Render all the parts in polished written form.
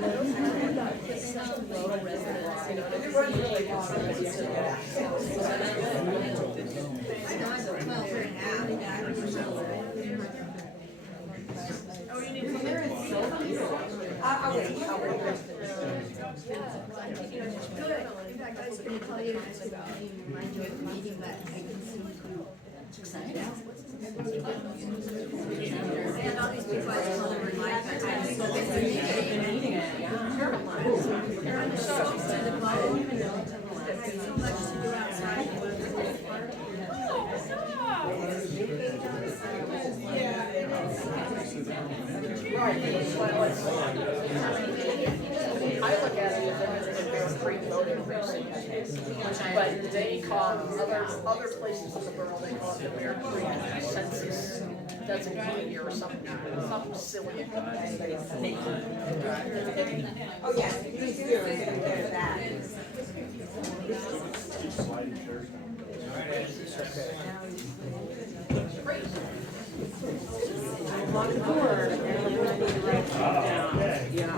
Oh, you need to hear it. I'll wait. Good. In fact, I was going to call you and ask you about maybe remind you of the meeting, but I can see you. Excited. And all these people I told them remind me. I think that they were meeting it. They're on the show to the bone. There's so much to do outside. Right. I look at it as if they're free voting precincts, but they call other places in the borough, they call it the Bear Creek Census Designated or something silly. Oh, yes, you do, there's that. Great. I'm on the board, and I need to write it down. Yeah.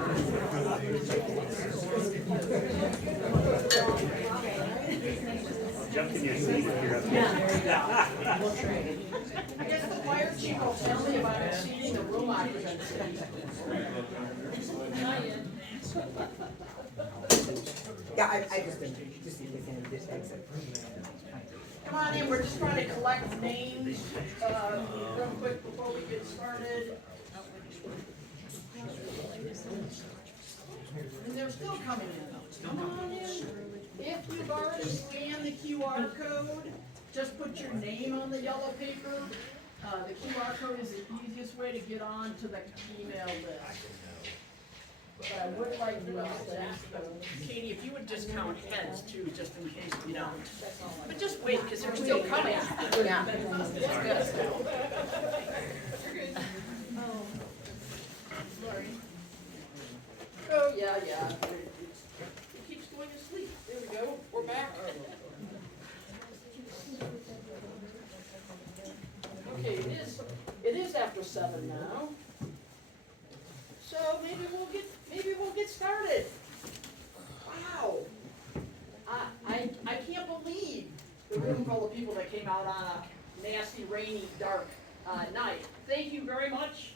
Jump in your seat if you're up there. Yeah, there you go. We'll trade. I guess the fire chief will tell me about exceeding the room occupancy. Yeah, I just think this exit. Come on in, we're just trying to collect names, real quick before we get started. And they're still coming in. Come on in. If you've already scanned the QR code, just put your name on the yellow paper. The QR code is the easiest way to get on to the email list. But I would like to ask Katie, if you would just count heads too, just in case we don't. But just wait, because they're still coming. Yeah. That's good. Sorry. Oh, yeah. It keeps going to sleep. There we go. We're back. Okay, it is after 7 now. So maybe we'll get started. Wow. I can't believe the room full of people that came out on a nasty, rainy, dark night. Thank you very much.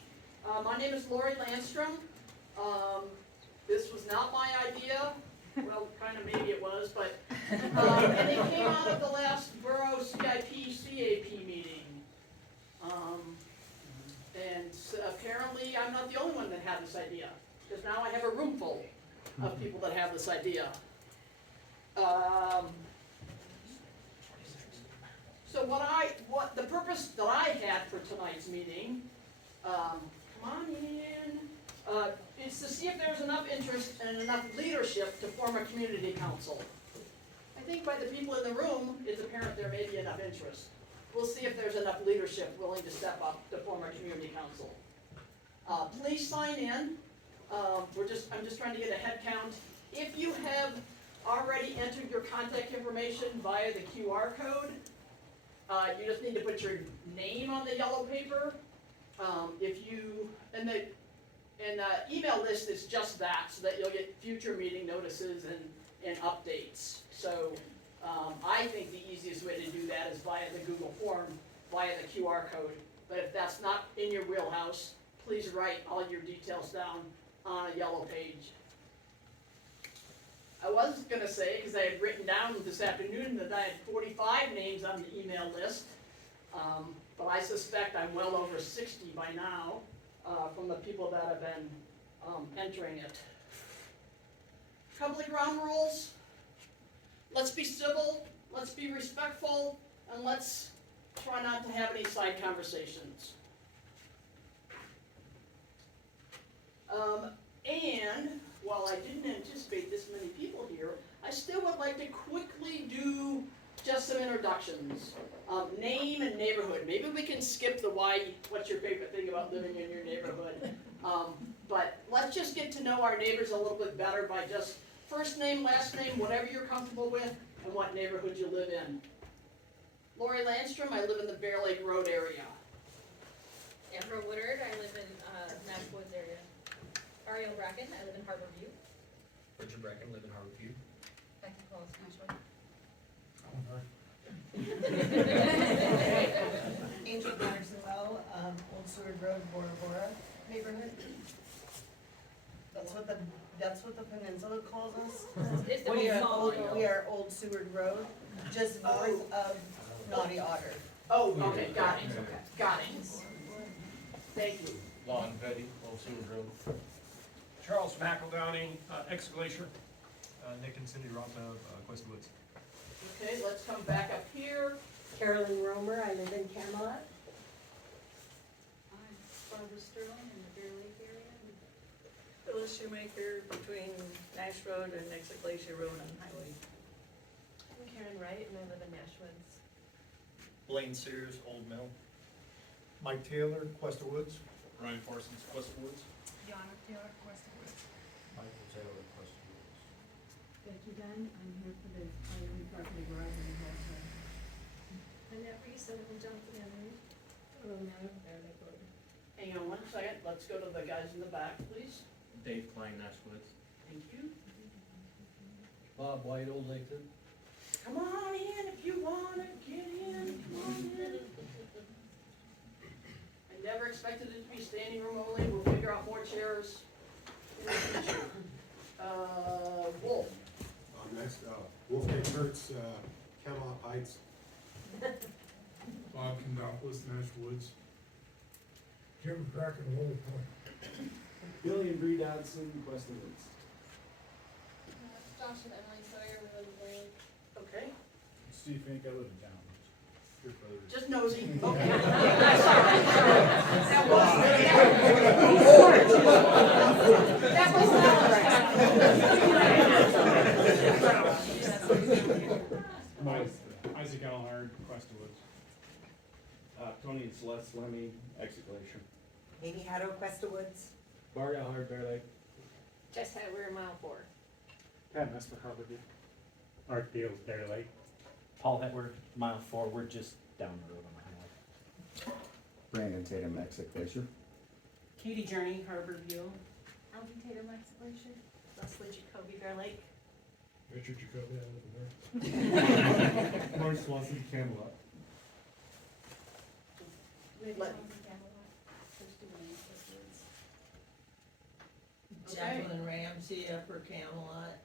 My name is Lori Landstrom. This was not my idea. Well, kind of maybe it was, but and it came out of the last borough CIP/CAP meeting. And apparently I'm not the only one that had this idea, because now I have a room full of people that have this idea. So what the purpose that I had for tonight's meeting, come on in, is to see if there's enough interest and enough leadership to form a community council. I think by the people in the room, it's apparent there may be enough interest. We'll see if there's enough leadership willing to step up to form a community council. Please sign in. I'm just trying to get a head count. If you have already entered your contact information via the QR code, you just need to put your name on the yellow paper. And the email list is just that, so that you'll get future meeting notices and updates. So I think the easiest way to do that is via the Google form, via the QR code. But if that's not in your wheelhouse, please write all your details down on a yellow page. I was going to say, because I had written down this afternoon that I had 45 names on the email list, but I suspect I'm well over 60 by now from the people that have been entering it. Couple of ground rules. Let's be civil, let's be respectful, and let's try not to have any side conversations. And while I didn't anticipate this many people here, I still would like to quickly do just some introductions. Name and neighborhood. Maybe we can skip the what's your favorite thing about living in your neighborhood. But let's just get to know our neighbors a little bit better by just first name, last name, whatever you're comfortable with, and what neighborhood you live in. Lori Landstrom, I live in the Bear Lake Road area. Amber Woodard, I live in Mass Woods area. Ariel Bracken, I live in Harbor View. Richard Bracken, live in Harborview. Becky Paul's Nashville. Angel Patterson Low, Old Seward Road, Bora Bora neighborhood. That's what the peninsula calls us. It's the We most are small old, one. we are Old Seward Road, just north of Naughty Otter. Oh, okay, got it, got it. Thank you. Lon Petty, Old Seward Road. Charles McEldowney, Ex Glacier. Nick and Cindy Rotha, Quest Woods. Okay, let's come back up here. Carolyn Romer, I live in Camelot. I'm Barbara Sterling in the Bear Lake area. Phyllis Shoemaker between Nash Road and Exit Glacier Road on Highway. I'm Karen Wright and I live in Nashwoods. Blaine Sears, Old Mill. Mike Taylor, Quest of Woods. Ryan Parsons, Quest Woods. Yana Taylor, West Woods. Michael Taylor, Quest of Woods. Becky Dunn, I'm here for the Island Property Garage and Wholesale. Annette Reese, I live in Johnson Avenue. Hello, now, Bear Lake Road. Hang on one second, let's go to the guys in the back, please. Dave Klein, Nash Woods. Thank you. Bob White, Old Laketon. Come on in if you wanna get in, come on in. I never expected it to be standing room only, we'll figure out more chairs in the future. Wolf. Next, Wolfgang Hertz, Camelot Heights. Bob Condopoulos, Nash Woods. Jim Kraken, Holy Point. Billy and Bree Dodson, Quest of Woods. Josh and Emily Sawyer, we live in Bear Lake. Okay, Steve Fink, I live in town. Your brother. just nosy, okay. Sorry. That Mike, Isaac Alhard, Quest of Woods. Tony and Celeste Lemmy, Exit Glacier. Amy Haddo, Quest of Woods. Barry Alhard, Bear Lake. Jess had, we're in mile 4. Pat Mesper, Harborview. Art Beals, Bear Lake. Paul Hetwer, mile 4, we're just down the road on the highway. Brandon Tatum, Exit Glacier. Katie Journey, Harbor View. Alvin Tatum, Max Glacier. Leslie Jacoby, Bear Lake. Richard Jacoby, I live in there. Mark Swanson, Camelot. Lydia Let- Johnson, Camelot. Kirsty Williams, West Woods. Okay. Jacqueline Ramsey, Upper Camelot.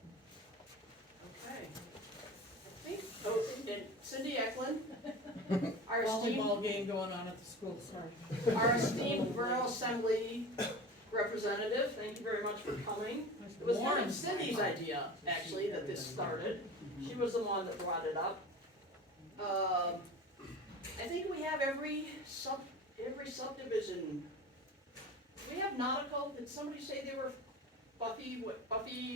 Okay. I think, oh, and Cindy Eklund, our esteemed, Volleyball game going on at the school, sorry. our esteemed Borough Assembly representative, thank you very much for coming. It was kind of Cindy's idea, actually, that this started. She was the one that brought it up. I think we have every subdivision. Do we have nautical? Did somebody say they were Buffy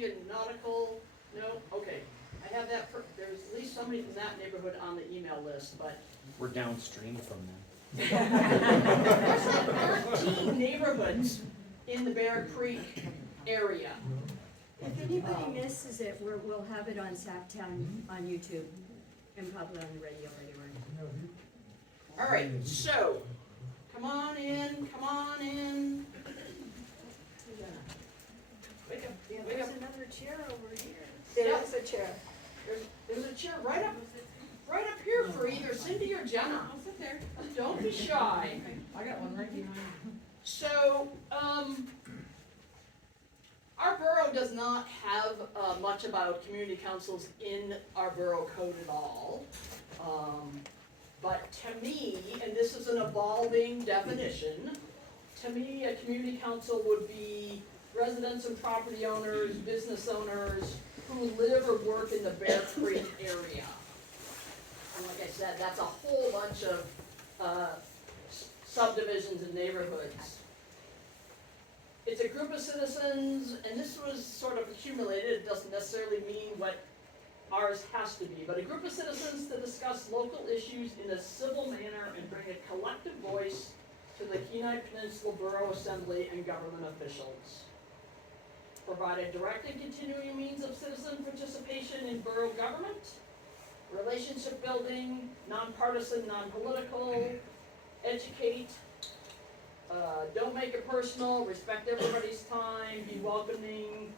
and nautical? No? Okay. I have that, there's at least somebody from that neighborhood on the email list, but We're downstream from them. there's like 13 neighborhoods in the Bear Creek area. If anybody misses it, we'll have it on Saptown on YouTube and probably on the radio anywhere. All right, so, come on in, come on in. Wake up, wake up. There's another chair over here. There is a chair. There's a chair right up here for either Cindy or Jenna. I'll sit there. Don't be shy. I got one right behind. So, our borough does not have much about community councils in our borough code at all. But to me, and this is an evolving definition, to me, a community council would be residents and property owners, business owners who live or work in the Bear Creek area. And like I said, that's a whole bunch of subdivisions and neighborhoods. It's a group of citizens, and this was sort of accumulated, it doesn't necessarily mean what ours has to be, but a group of citizens to discuss local issues in a civil manner and bring a collective voice to the Kenai Peninsula Borough Assembly and government officials. Provide a direct and continuing means of citizen participation in borough government, relationship building, nonpartisan, non-political, educate, Don't make it personal, respect everybody's time, be welcoming.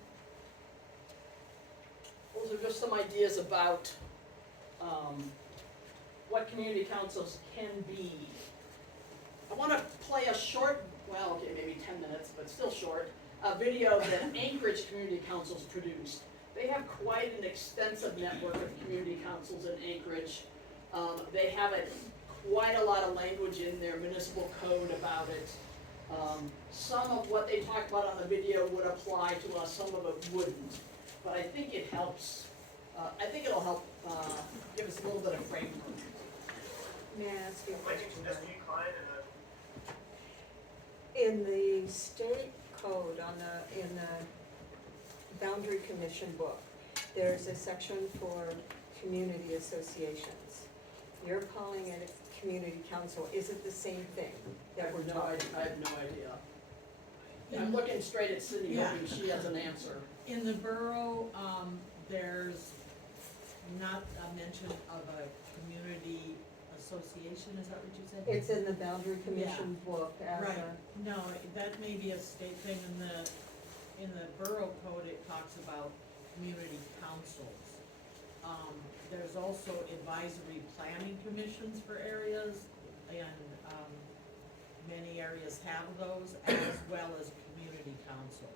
Those are just some ideas about, what community councils can be. I wanna play a short, well, okay, maybe 10 minutes, but still short, a video that Anchorage Community Councils produced. They have quite an extensive network of community councils in Anchorage. They have quite a lot of language in their municipal code about it. Some of what they talk about on the video would apply to us, some of it wouldn't. But I think it helps, I think it'll help give us a little bit of framework. May I ask you a My name's question? SB Klein, In and the state code in the Boundary Commission book, there's a section for community associations. You're calling it a community council. Is it the same thing that we're talking? I have no idea. I'm looking straight at Cindy, hoping she has an answer. In the borough, there's not a mention of a community association, is that what you said? It's in the Boundary Commission book as Right, a, no, that may be a state thing. In the borough code, it talks about community councils. There's also advisory planning commissions for areas, and, many areas have those, as well as community council.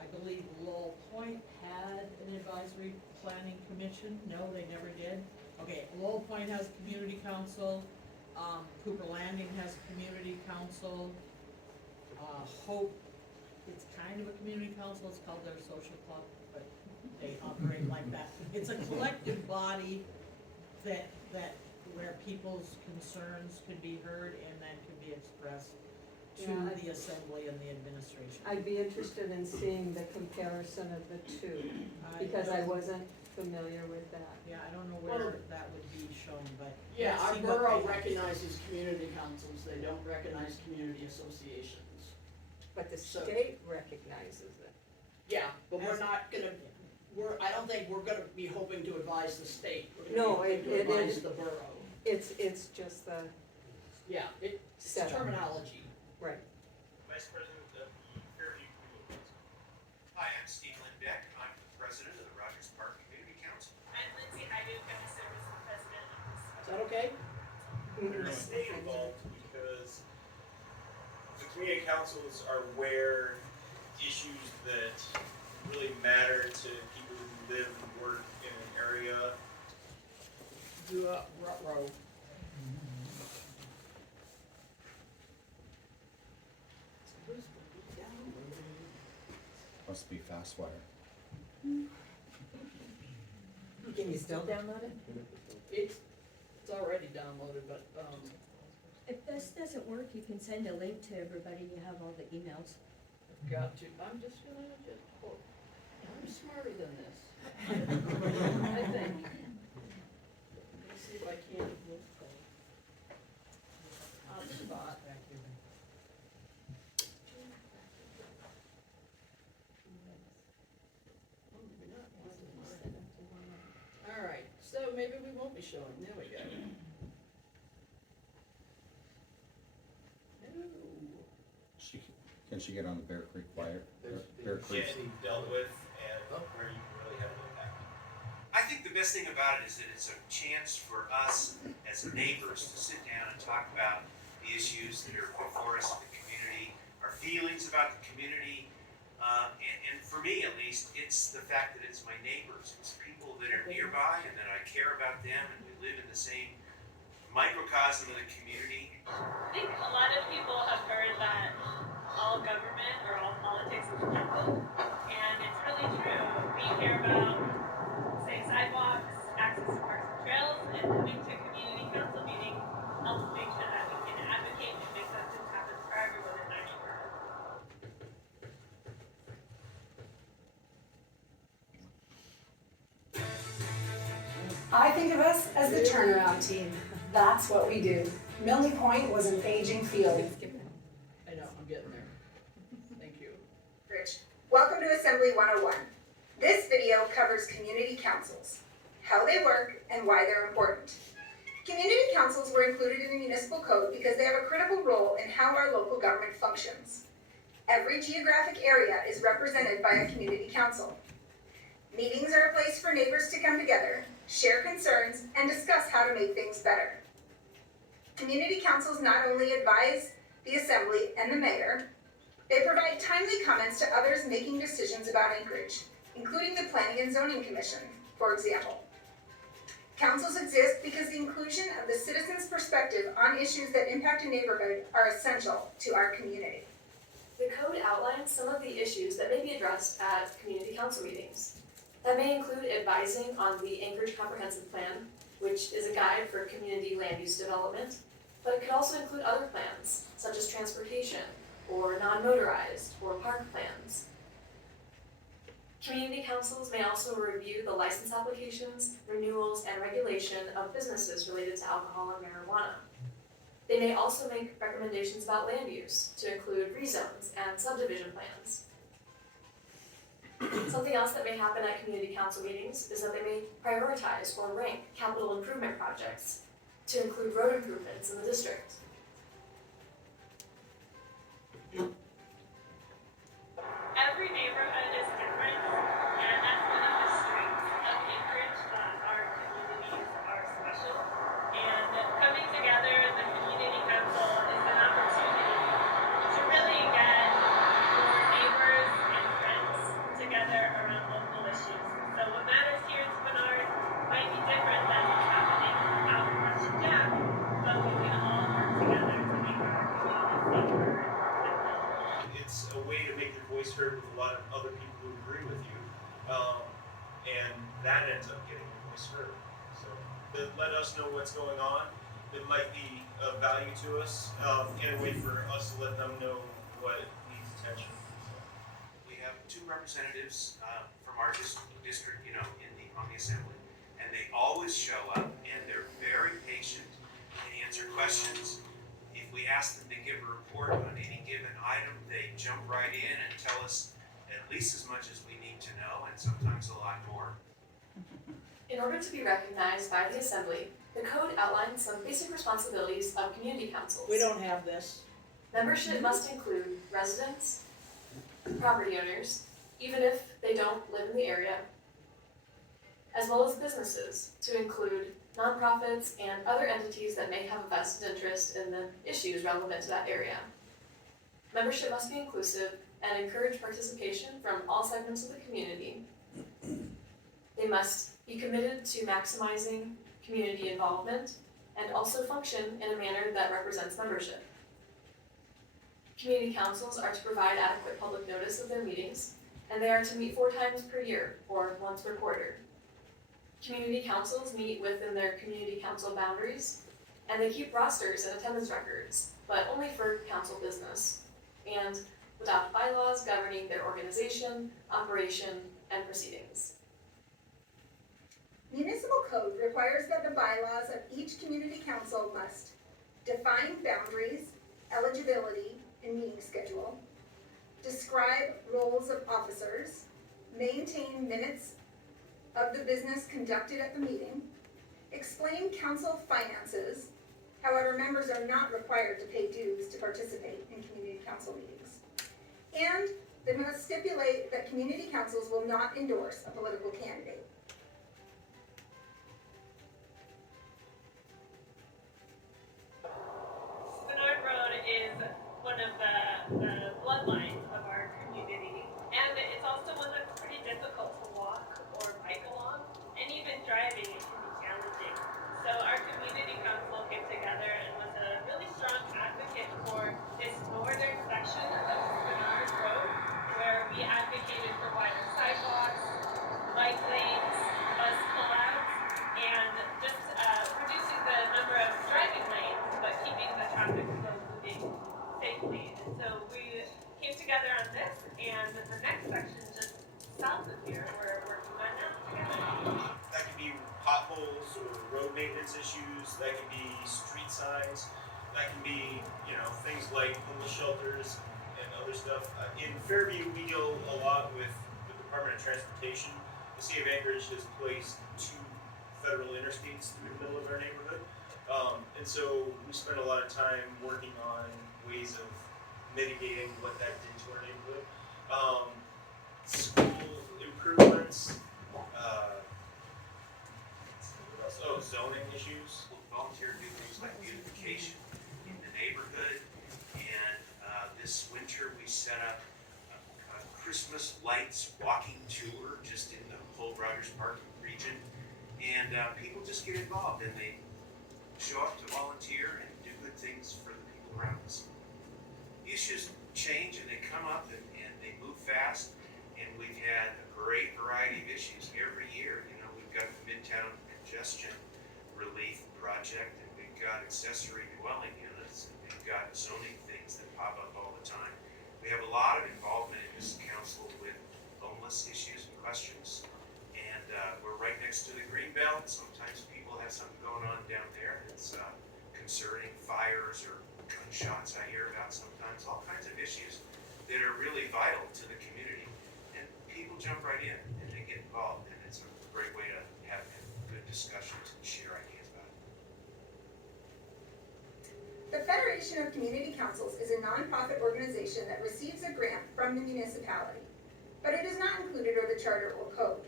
I believe Lowell Point had an advisory planning commission. No, they never did. Okay, Lowell Point has a community council. Cooper Landing has a community council. Hope, it's kind of a community council. It's called their social club, but they operate like that. It's a collective body that where people's concerns could be heard and then could be expressed to Yeah, the assembly and the administration. I'd be interested in seeing the comparison of the two, because I wasn't familiar with that. Yeah, I don't know where that would be shown, but. Yeah, our see what borough they have. recognizes community councils, they don't recognize community associations. But the So- state recognizes it. Yeah, but we're As- not gonna, I don't think we're gonna be hoping to advise the state, we're No, gonna be hoping to it advise is- the borough. It's just the, Yeah, it's Setup. terminology. right. Vice President of the Fairview Community Council. Hi, I'm Steve Lindbeck. I'm the president of the Rogers Park Community Council. I'm Lindsay Hyduke, I'm the service president of this. Is that okay? I stay involved because the community councils are where issues that really matter to people who live and work in an area. Do a row. Must be Fastwire. Can you still download it? It's already downloaded, but, If this doesn't work, you can send a link to everybody, you have all the emails. I've got to, I'm just gonna I'm smarter than this. I think. Let's see if I can. On the spot. All right, so maybe we won't be showing, there we go. No. Can she get on the Bear Creek Wire? Bear Creek. Get dealt with and where you can really have an impact. I think the best thing about it is that it's a chance for us as neighbors to sit down and talk about the issues that are before us in the community, our feelings about the community, and for me at least, it's the fact that it's my neighbors, it's people that are nearby and that I care about them and we live in the same microcosm of the community. I think a lot of people have heard that all government or all politics is local, and it's really true. We care about, say, sidewalks, access to parks and trails, and coming to community council meetings helps make sure that we can advocate and make those things happen for everyone in our neighborhood. I think of us as the turnaround team. That's what we do. Milne Point was an aging field. I know, I'm getting there. Thank you. Rich, welcome to Assembly 101. This video covers community councils, how they work, and why they're important. Community councils were included in the municipal code because they have a critical role in how our local government functions. Every geographic area is represented by a community council. Meetings are a place for neighbors to come together, share concerns, and discuss how to make things better. Community councils not only advise the assembly and the mayor, they provide timely comments to others making decisions about Anchorage, including the Planning and Zoning Commission, for example. Councils exist because the inclusion of the citizens' perspective on issues that impact a neighborhood are essential to our community. The code outlines some of the issues that may be addressed at community council meetings. That may include advising on the Anchorage Comprehensive Plan, which is a guide for community land use development, but it could also include other plans, such as transportation, or non-motorized, or park plans. Community councils may also review the license applications, renewals, and regulation of businesses related to alcohol and marijuana. They may also make recommendations about land use, to include rezones and subdivision plans. Something else that may happen at community council meetings is that they may prioritize or rank capital improvement projects to include road improvements in the district. Every neighborhood is different, and that's one of the strengths of Anchorage, that our communities are special. And coming together, the community council is an opportunity to really get more neighbors and friends together around local issues. So what matters here in Spinard might be different than what's happening out in Russian Jack, but we can all work together to make our community safer. It's a way to make your voice heard with a lot of other people who agree with you, and that ends up getting your voice heard. So let us know what's going on. It might be of value to us, and a way for us to let them know what needs attention. So. We have 2 representatives from our district, on the assembly, and they always show up, and they're very patient and answer questions. If we ask them to give a report on any given item, they jump right in and tell us at least as much as we need to know, and sometimes a lot more. In order to be recognized by the assembly, the code outlines some basic responsibilities of community councils. We don't have this. Membership must include residents, property owners, even if they don't live in the area, as well as businesses, to include nonprofits and other entities that may have a vested interest in the issues relevant to that area. Membership must be inclusive and encourage participation from all segments of the community. They must be committed to maximizing community involvement and also function in a manner that represents membership. Community councils are to provide adequate public notice of their meetings, and they are to meet 4 times per year or once per quarter. Community councils meet within their community council boundaries, and they keep rosters and attendance records, but only for council business, and adopt bylaws governing their organization, operation, and proceedings. Municipal code requires that the bylaws of each community council must define boundaries, eligibility, and meeting schedule, describe roles of officers, maintain minutes of the business conducted at the meeting, explain council finances. However, members are not required to pay dues to participate in community council meetings. And they must stipulate that community councils will not endorse a political candidate. Spinard Road is one of the bloodlines of our community, and it's also one that's pretty difficult to walk or bike along, and even driving it can be challenging. So our community council came together and was a really strong advocate for this northern section of Spinard Road, where we advocated for wider sidewalks, bike lanes, bus pullouts, and just reducing the number of driving lanes, but keeping the traffic flow moving safely. And so we came together on this, and the next section just south of here, we're working on now together. That could be potholes or road maintenance issues, that could be street signs, that can be, things like homeless shelters and other stuff. In Fairview, we deal a lot with the Department of Transportation. The City of Anchorage has placed 2 federal interstates through the middle of our neighborhood. And so we spent a lot of time working on ways of mitigating what that did to our neighborhood. School improvements, what else? Oh, zoning issues. Volunteer do things like beautification in the neighborhood. And this winter we set up a Christmas lights walking tour just in the whole Rogers Park region. And people just get involved and they show up to volunteer and do good things for the people around us. Issues change and they come up and they move fast. And we've had a great variety of issues every year. You know, we've got the Midtown Congestion Relief Project, and we've got accessory dwelling units, and we've got zoning things that pop up all the time. We have a lot of involvement in this council with homeless issues and questions, and we're right next to the Greenbelt. Sometimes people have something going on down there that's concerning, fires or gunshots I hear about sometimes, all kinds of issues that are really vital to the community. And people jump right in and they get involved, and it's a great way to have good discussions and share ideas about it. The Federation of Community Councils is a nonprofit organization that receives a grant from the municipality, but it is not included in the charter or code.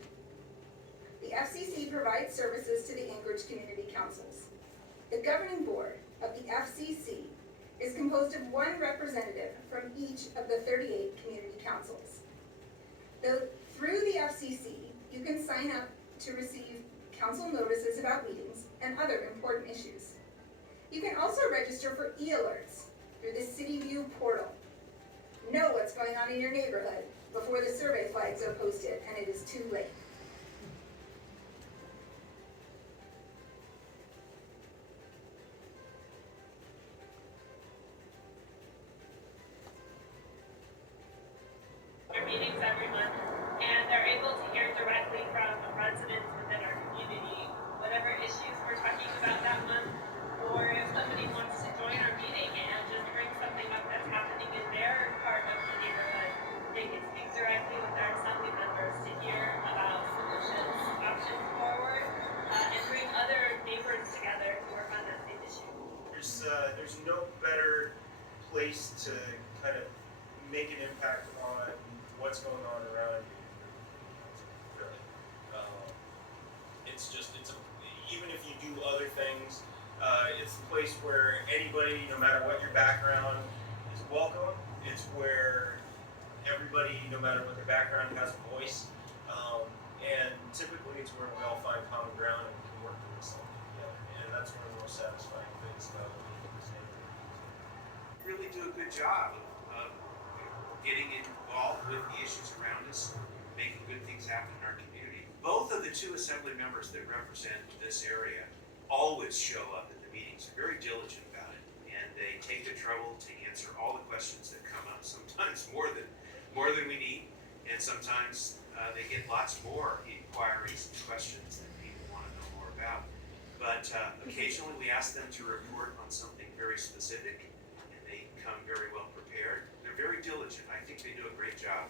The FCC provides services to the Anchorage Community Councils. The governing board of the FCC is composed of one representative from each of the 38 community councils. Through the FCC, you can sign up to receive council notices about meetings and other important issues. You can also register for e-alerts through the CityView portal. Know what's going on in your neighborhood before the survey flags are posted and it is too late. Our meetings every month, and they're able to hear directly from residents within our community, whatever issues we're talking about that month, or if somebody wants to join our meeting and just bring something up that's happening in their part of the neighborhood, they can speak directly with our assembly members to hear about solutions, options forward, and bring other neighbors together to work on that same issue. There's no better place to kind of make an impact on what's going on around you. Really. Even if you do other things, it's a place where anybody, no matter what your background, is welcome. It's where everybody, no matter what their background, has a voice. And typically it's where we all find common ground and we can work towards something together. And that's one of the most satisfying things about being in this neighborhood. Really do a good job of getting involved with the issues around us, making good things happen in our community. Both of the two assembly members that represent this area always show up at the meetings. They're very diligent about it, and they take the trouble to answer all the questions that come up, sometimes more than we need, and sometimes they get lots more inquiries and questions that people want to know more about. But occasionally we ask them to report on something very specific, and they come very well prepared. They're very diligent. I think they do a great job.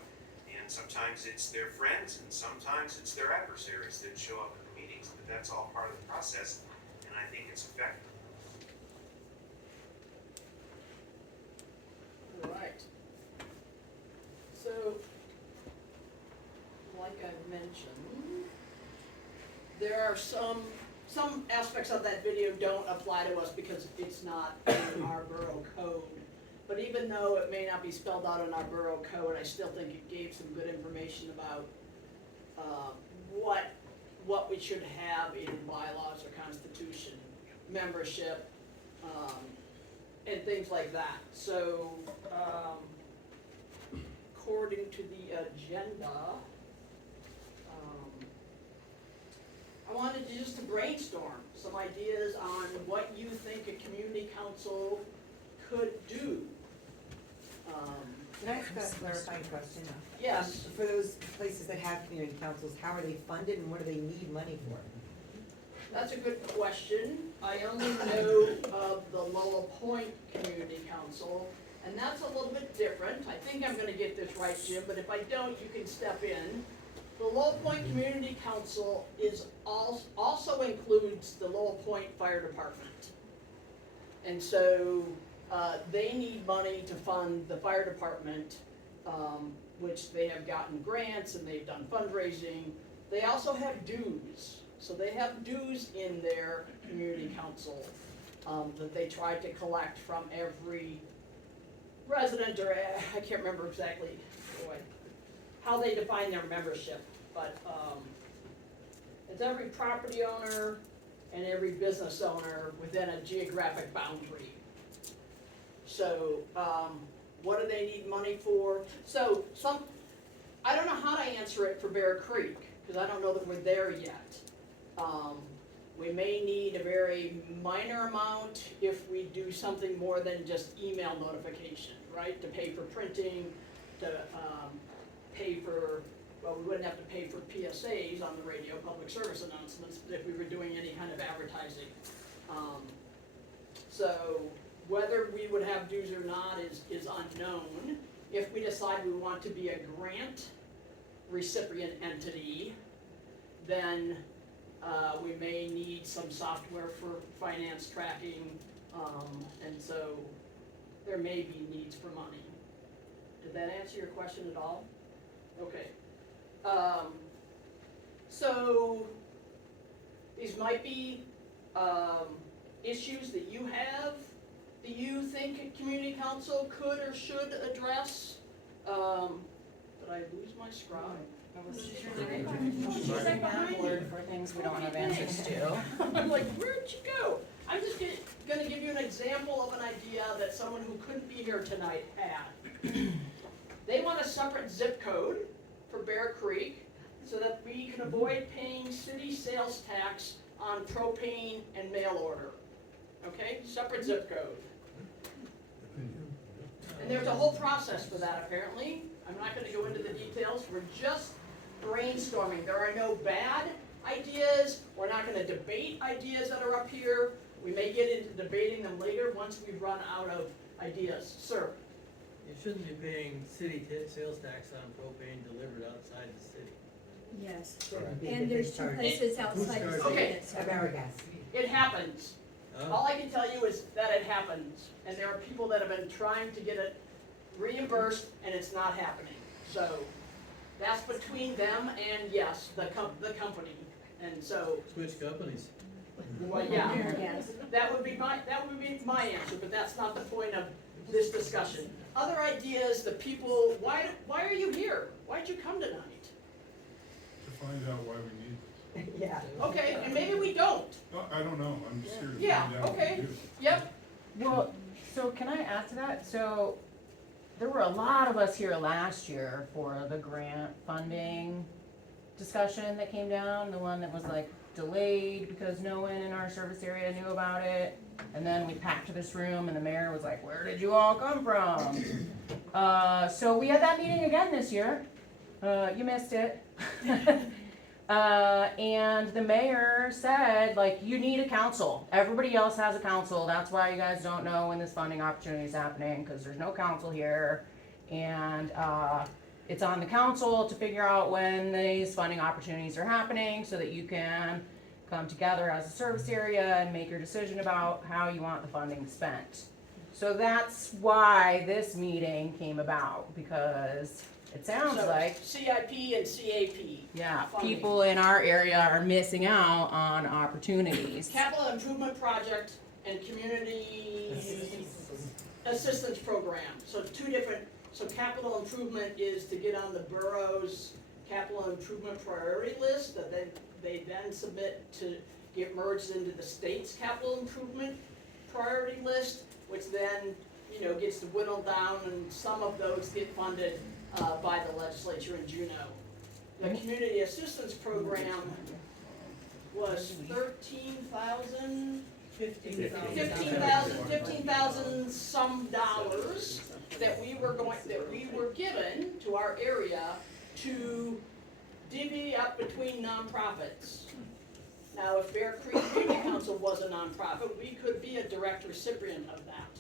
And sometimes it's their friends, and sometimes it's their adversaries that show up at the meetings, but that's all part of the process, and I think it's effective. All right. So, like I mentioned, there are some aspects of that video don't apply to us because it's not in our borough code. But even though it may not be spelled out in our borough code, I still think it gave some good information about what we should have in bylaws or constitution, membership, and things like that. So, according to the agenda, I wanted to just to brainstorm some ideas on what you think a community council could do. Can I ask a clarifying question? Yes. For those places that have community councils, how are they funded and what do they need money for? That's a good question. I only know of the Lowell Point Community Council, and that's a little bit different. I think I'm gonna get this right, Jim, but if I don't, you can step in. The Lowell Point Community Council is also includes the Lowell Point Fire Department. And so, they need money to fund the fire department, which they have gotten grants and they've done fundraising. They also have dues, so they have dues in their community council, that they try to collect from every resident, or I can't remember exactly how they define their membership, but, it's every property owner and every business owner within a geographic boundary. So, what do they need money for? So, I don't know how to answer it for Bear Creek, because I don't know that we're there yet. We may need a very minor amount if we do something more than just email notification, right? To pay for printing, to, pay for, well, we wouldn't have to pay for PSAs on the radio, public service announcements, but if we were doing any kind of advertising. So whether we would have dues or not is unknown. If we decide we want to be a grant recipient entity, then we may need some software for finance tracking, and so there may be needs for money. Did that answer your question at all? Okay. So these might be issues that you have that you think a community council could or should address. Did I lose my scribe? She's like behind board for things we don't have answers to. I'm like, where'd you go? I'm just gonna give you an example of an idea that someone who couldn't be here tonight had. They want a separate zip code for Bear Creek so that we can avoid paying city sales tax on propane and mail order. Okay, separate zip code. And there's a whole process for that apparently. I'm not gonna go into the details, we're just brainstorming. There are no bad ideas, we're not gonna debate ideas that are up here. We may get into debating them later once we've run out of ideas. Sir? You shouldn't be paying city sales tax on propane delivered outside the city. Yes, Right. and there's two places outside the city Okay. that sell Amerigas. It happens. All I can tell you is that it happens, and there are people that have been trying to get it reimbursed, and it's not happening. So, that's between them and, yes, the company, and so, Switch companies. well, yeah. Yes. That would be my answer, but that's not the point of this discussion. Other ideas, the people, why are you here? Why'd you come tonight? To find out why we need this. Yeah. Okay, and maybe we don't. I don't know, I'm just here to Yeah, find out what okay. we do. Yep, Well, so can I add to that? So there were a lot of us here last year for the grant funding discussion that came down, the one that was like delayed because no one in our service area knew about it. And then we packed this room and the mayor was like, where did you all come from? So we had that meeting again this year. You missed it. And the mayor said, like, you need a council. Everybody else has a council. That's why you guys don't know when this funding opportunity is happening, because there's no council here. And it's on the council to figure out when these funding opportunities are happening so that you can come together as a service area and make your decision about how you want the funding spent. So that's why this meeting came about, because it sounds so like, CIP and CAP. yeah, funding. people in our area are missing out on opportunities. Capital Improvement Project and Community Assistance Program. So two different, so capital improvement is to get on the borough's capital improvement priority list that they then submit to get merged into the state's capital improvement priority list, which then, gets whittled down, and some of those get funded by the legislature in Juneau. The Community Assistance Program was 15,000 some dollars that we were given to our area to divvy up between nonprofits. Now, if Bear Creek Community Council was a nonprofit, we could be a direct recipient of that.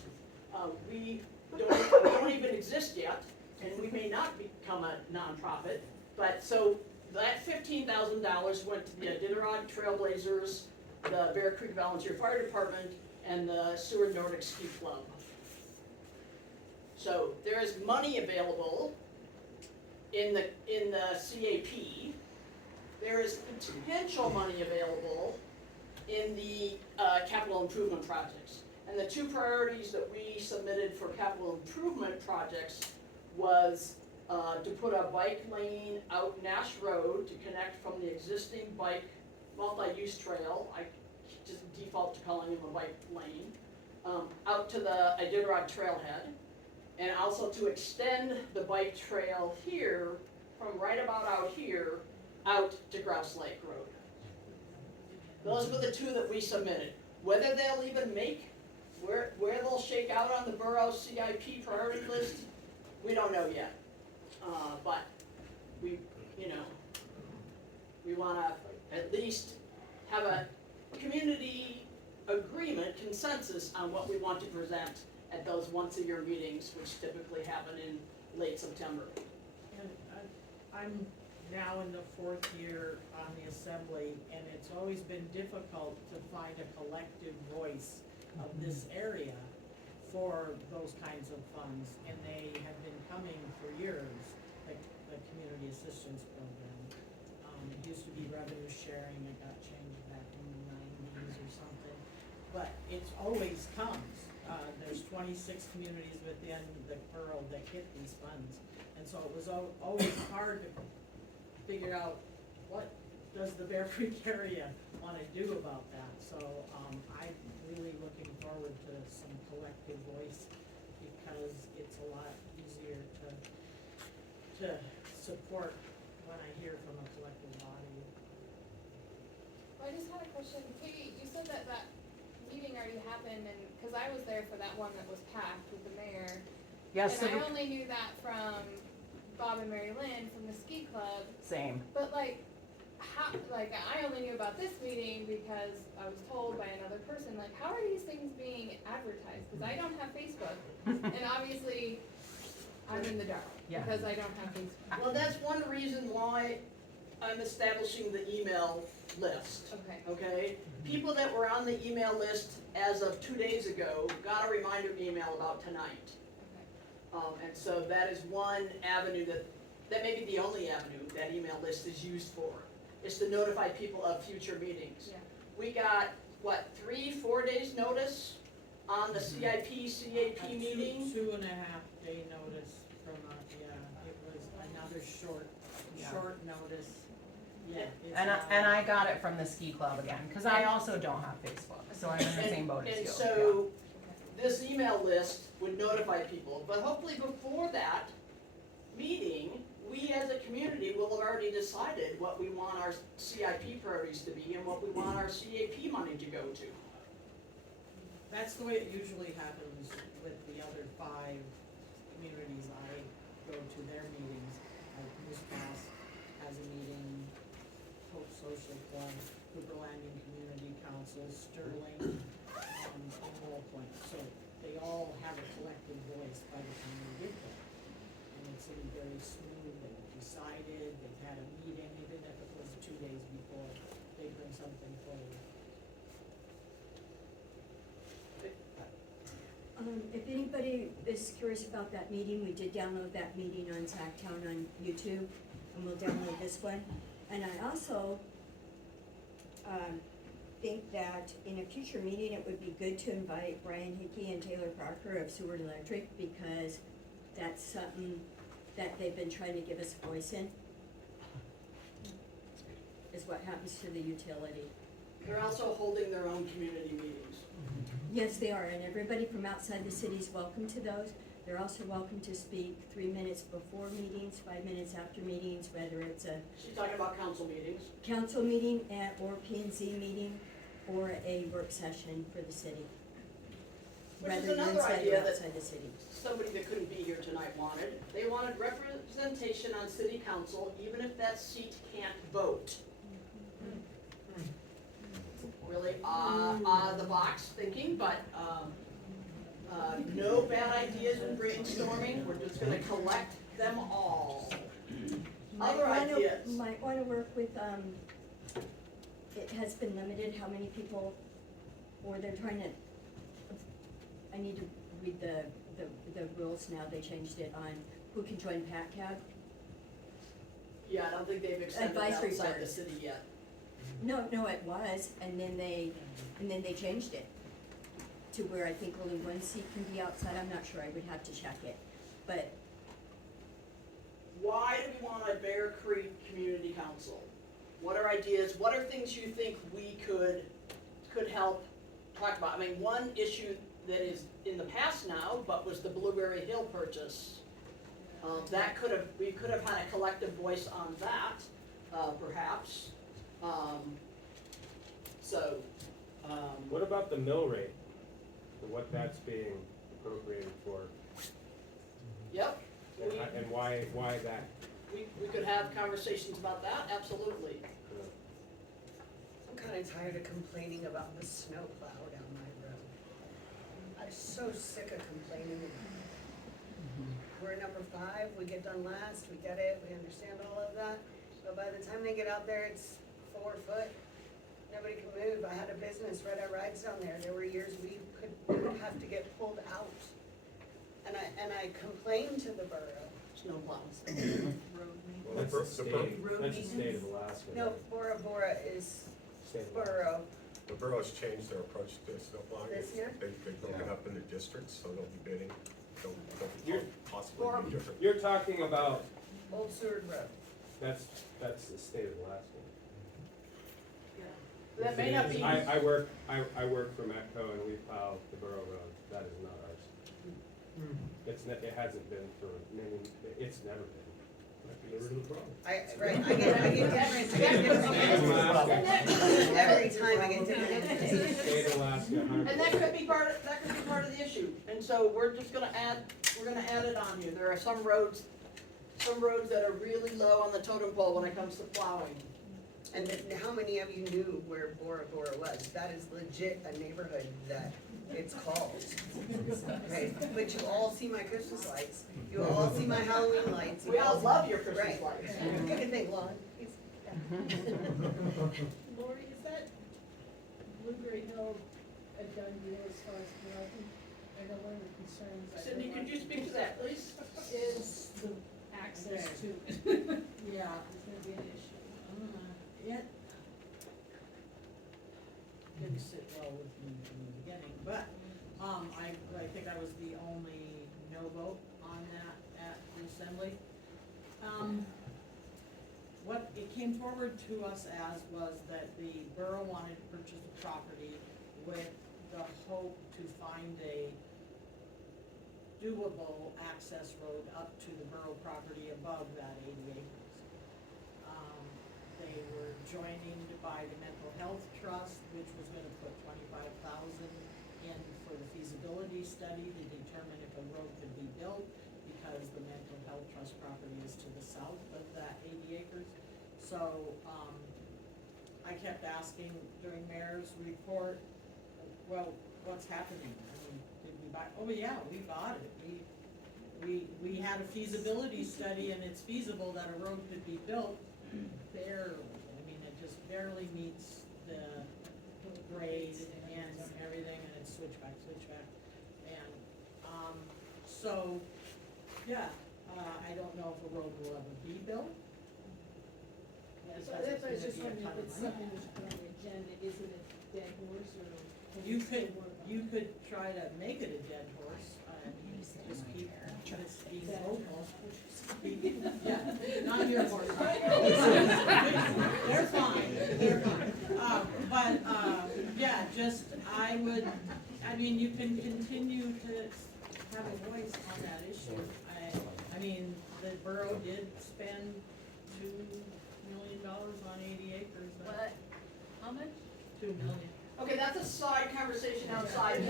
We don't even exist yet, and we may not become a nonprofit, but so that $15,000 went to the Iditarod Trailblazers, the Bear Creek Volunteer Fire Department, and the Seward Nordic Ski Club. So there is money available in the CAP. There is potential money available in the capital improvement projects. And the two priorities that we submitted for capital improvement projects was to put a bike lane out Nash Road to connect from the existing bike multi-use trail, I just default to calling them a bike lane, out to the Iditarod trailhead, and also to extend the bike trail here from right about out here out to Grouse Lake Road. Those were the two that we submitted. Whether they'll even make, where they'll shake out on the borough CIP priority list, we don't know yet. But we, we wanna at least have a community agreement, consensus on what we want to present at those once-a-year meetings, which typically happen in late September. And I'm now in the 4th year on the assembly, and it's always been difficult to find a collective voice of this area for those kinds of funds, and they have been coming for years, like the community assistance program. It used to be revenue sharing, it got changed back in the 90s or something, but it's always comes. There's 26 communities within the borough that get these funds, and so it was always hard to figure out what does the Bear Creek area want to do about that. So I'm really looking forward to some collective voice, because it's a lot easier to support when I hear from a collective body. Well, I just had a question. Katie, you said that meeting already happened, and because I was there for that one that was packed with the mayor. Yes. And I only knew that from Bob and Mary Lynn from the ski club. Same. But I only knew about this meeting because I was told by another person, how are these things being advertised? Because I don't have Facebook, and obviously I'm in the dark because I don't have Facebook. Well, that's one reason why I'm establishing the email list. Okay? People that were on the email list as of 2 days ago got a reminder email about tonight. And so that is one avenue that may be the only avenue that email list is used for, is to notify people of future meetings. Yeah. We got, 3-4 days notice on the CAP meeting? 2.5 day notice from, it was another short notice. Yeah. And I got it from the ski club again, because I also don't have Facebook, so I'm in the same boat as you. And so this email list would notify people, but hopefully before that meeting, we as a community will have already decided what we want our CIP priorities to be and what we want our CAP money to go to. That's the way it usually happens with the other 5 communities I go to their meetings. Moose Pass has a meeting, Hope Social Club, Cooper Landing Community Council, Sterling, and Wall Point. So they all have a collective voice by the time we get there. And it's been very smooth, they've decided, they've had a meeting, even if it was 2 days before, they bring something forward. If anybody is curious about that meeting, we did download that meeting on Sacktown on YouTube, and we'll download this one. And I also think that in a future meeting, it would be good to invite Brian Hickey and Taylor Parker of Seward Electric, because that's something that they've been trying to give us a voice in, is what happens to the utility. They're also holding their own community meetings. Yes, they are, and everybody from outside the city is welcome to those. They're also welcome to speak 3 minutes before meetings, 5 minutes after meetings, whether it's a She's talking about council meetings. council meeting or P&Z meeting or a work session for the city. Which is rather than another inside or idea that outside the city. somebody that couldn't be here tonight wanted. They wanted representation on city council, even if that seat can't vote. Really the box thinking, but no bad ideas in brainstorming. We're just gonna collect them all. Other ideas. Might wanna work with, it has been limited how many people, or they're trying to I need to read the rules now, they changed it on who can join PACCAB. Yeah, I don't think they've extended Advisory outside the boards. city yet. No, it was, and then they changed it to where I think only one seat can be outside, I'm not sure, I would have to check it, but Why do we want a Bear Creek Community Council? What are ideas, what are things you think we could help talk about? I mean, one issue that is in the past now, but was the Blueberry Hill purchase. We could have had a collective voice on that, perhaps. What about the mill rate, for what that's being appropriated for, Yep, and why that? we could have conversations about that, absolutely. I'm kinda tired of complaining about the snow plow down my road. I'm so sick of complaining. We're number 5, we get done last, we get it, we understand all of that. But by the time they get out there, it's 4 foot. Nobody can move. I had a business right at rides down there. There were years we would have to get pulled out. And I complained to the borough. Snow plows. Well, that's the state of Alaska. No, Bora Bora is borough. The borough's changed their approach to snow plowing. This year? They've broken up into districts, so they'll be bidding, You're- they'll possibly be different. You're talking about, Old Seward Road. that's the state of Alaska. That may not be. I work for Metco and we plow the borough road, that is not ours. It hasn't been for it's never been. Get rid of the problem. I get every time I get different. State of Alaska, 100%. And that could be part of the issue, and so we're gonna add it on here. There are some roads that are really low on the totem pole when it comes to plowing. And how many of you knew where Bora Bora was? That is legit a neighborhood that it's called. Okay, but you all see my Christmas lights, you all see my Halloween lights. We all love your Christmas Right. lights. Good thing, Lon. Lori, is that Blueberry Hill a done deal as far as parking? I know one of the concerns I Cindy, could you speak to that, please? is the access to, Yeah. is gonna be an issue. It didn't sit well with me from the beginning, but, I think I was the only no vote on that at the assembly. What it came forward to us as was that the borough wanted to purchase the property with the hope to find a doable access road up to the borough property above that 80 acres. They were joined by the Mental Health Trust, which was gonna put $25,000 in for the feasibility study to determine if a road could be built, because the Mental Health Trust property is to the south of that 80 acres. So, I kept asking during mayor's report, well, what's happening? I mean, did we buy, oh yeah, we bought it. We had a feasibility study and it's feasible that a road could be built. Barely, I mean, it just barely meets the grade and everything, and it's switchback. And, so, yeah, I don't know if a road will ever be built. So that's why I was just wondering if it's something we should put on the agenda, is it a dead horse or? can we You still could, work on you it? could try to make it a dead horse, just keep being vocal. Yeah, not your horse. They're fine. Yeah, just, I mean, you can continue to have a voice on that issue. I mean, the borough did spend $2 million on 80 acres. What, how much? $2 million. Okay, that's a side conversation outside.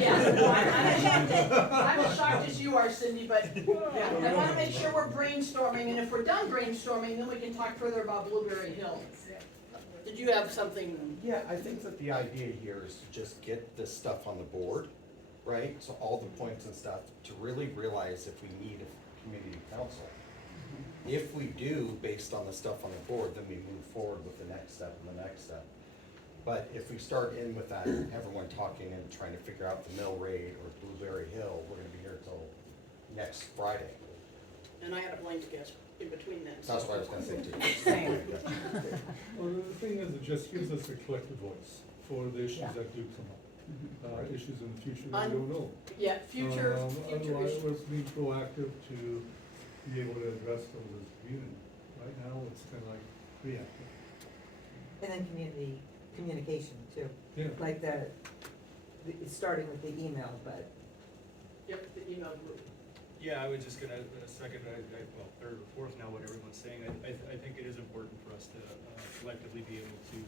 Yeah, I'm as shocked as you are, Cindy, but I wanna make sure we're brainstorming, and if we're done brainstorming, then we can talk further about Blueberry Hill. Did you have something? Yeah, I think that the idea here is to just get this stuff on the board, right? So all the points and stuff, to really realize if we need a community council. If we do, based on the stuff on the board, then we move forward with the next step and the next step. But if we start in with that, everyone talking and trying to figure out the mill rate or Blueberry Hill, we're gonna be here till next Friday. And I had a plane to catch in between then. That's what I was gonna say too. Same. Well, the thing is, it just gives us a collective voice for the issues that do come up. Issues in the future that we don't know. Yeah, future Otherwise, issues. let's be proactive to be able to address those as a community. Right now, it's kind of like reactive. And then communication too. Yeah. Like it's starting with the email, but Yep, the email group. Yeah, I was just gonna second, well, third or fourth now, what everyone's saying. I think it is important for us to collectively be able to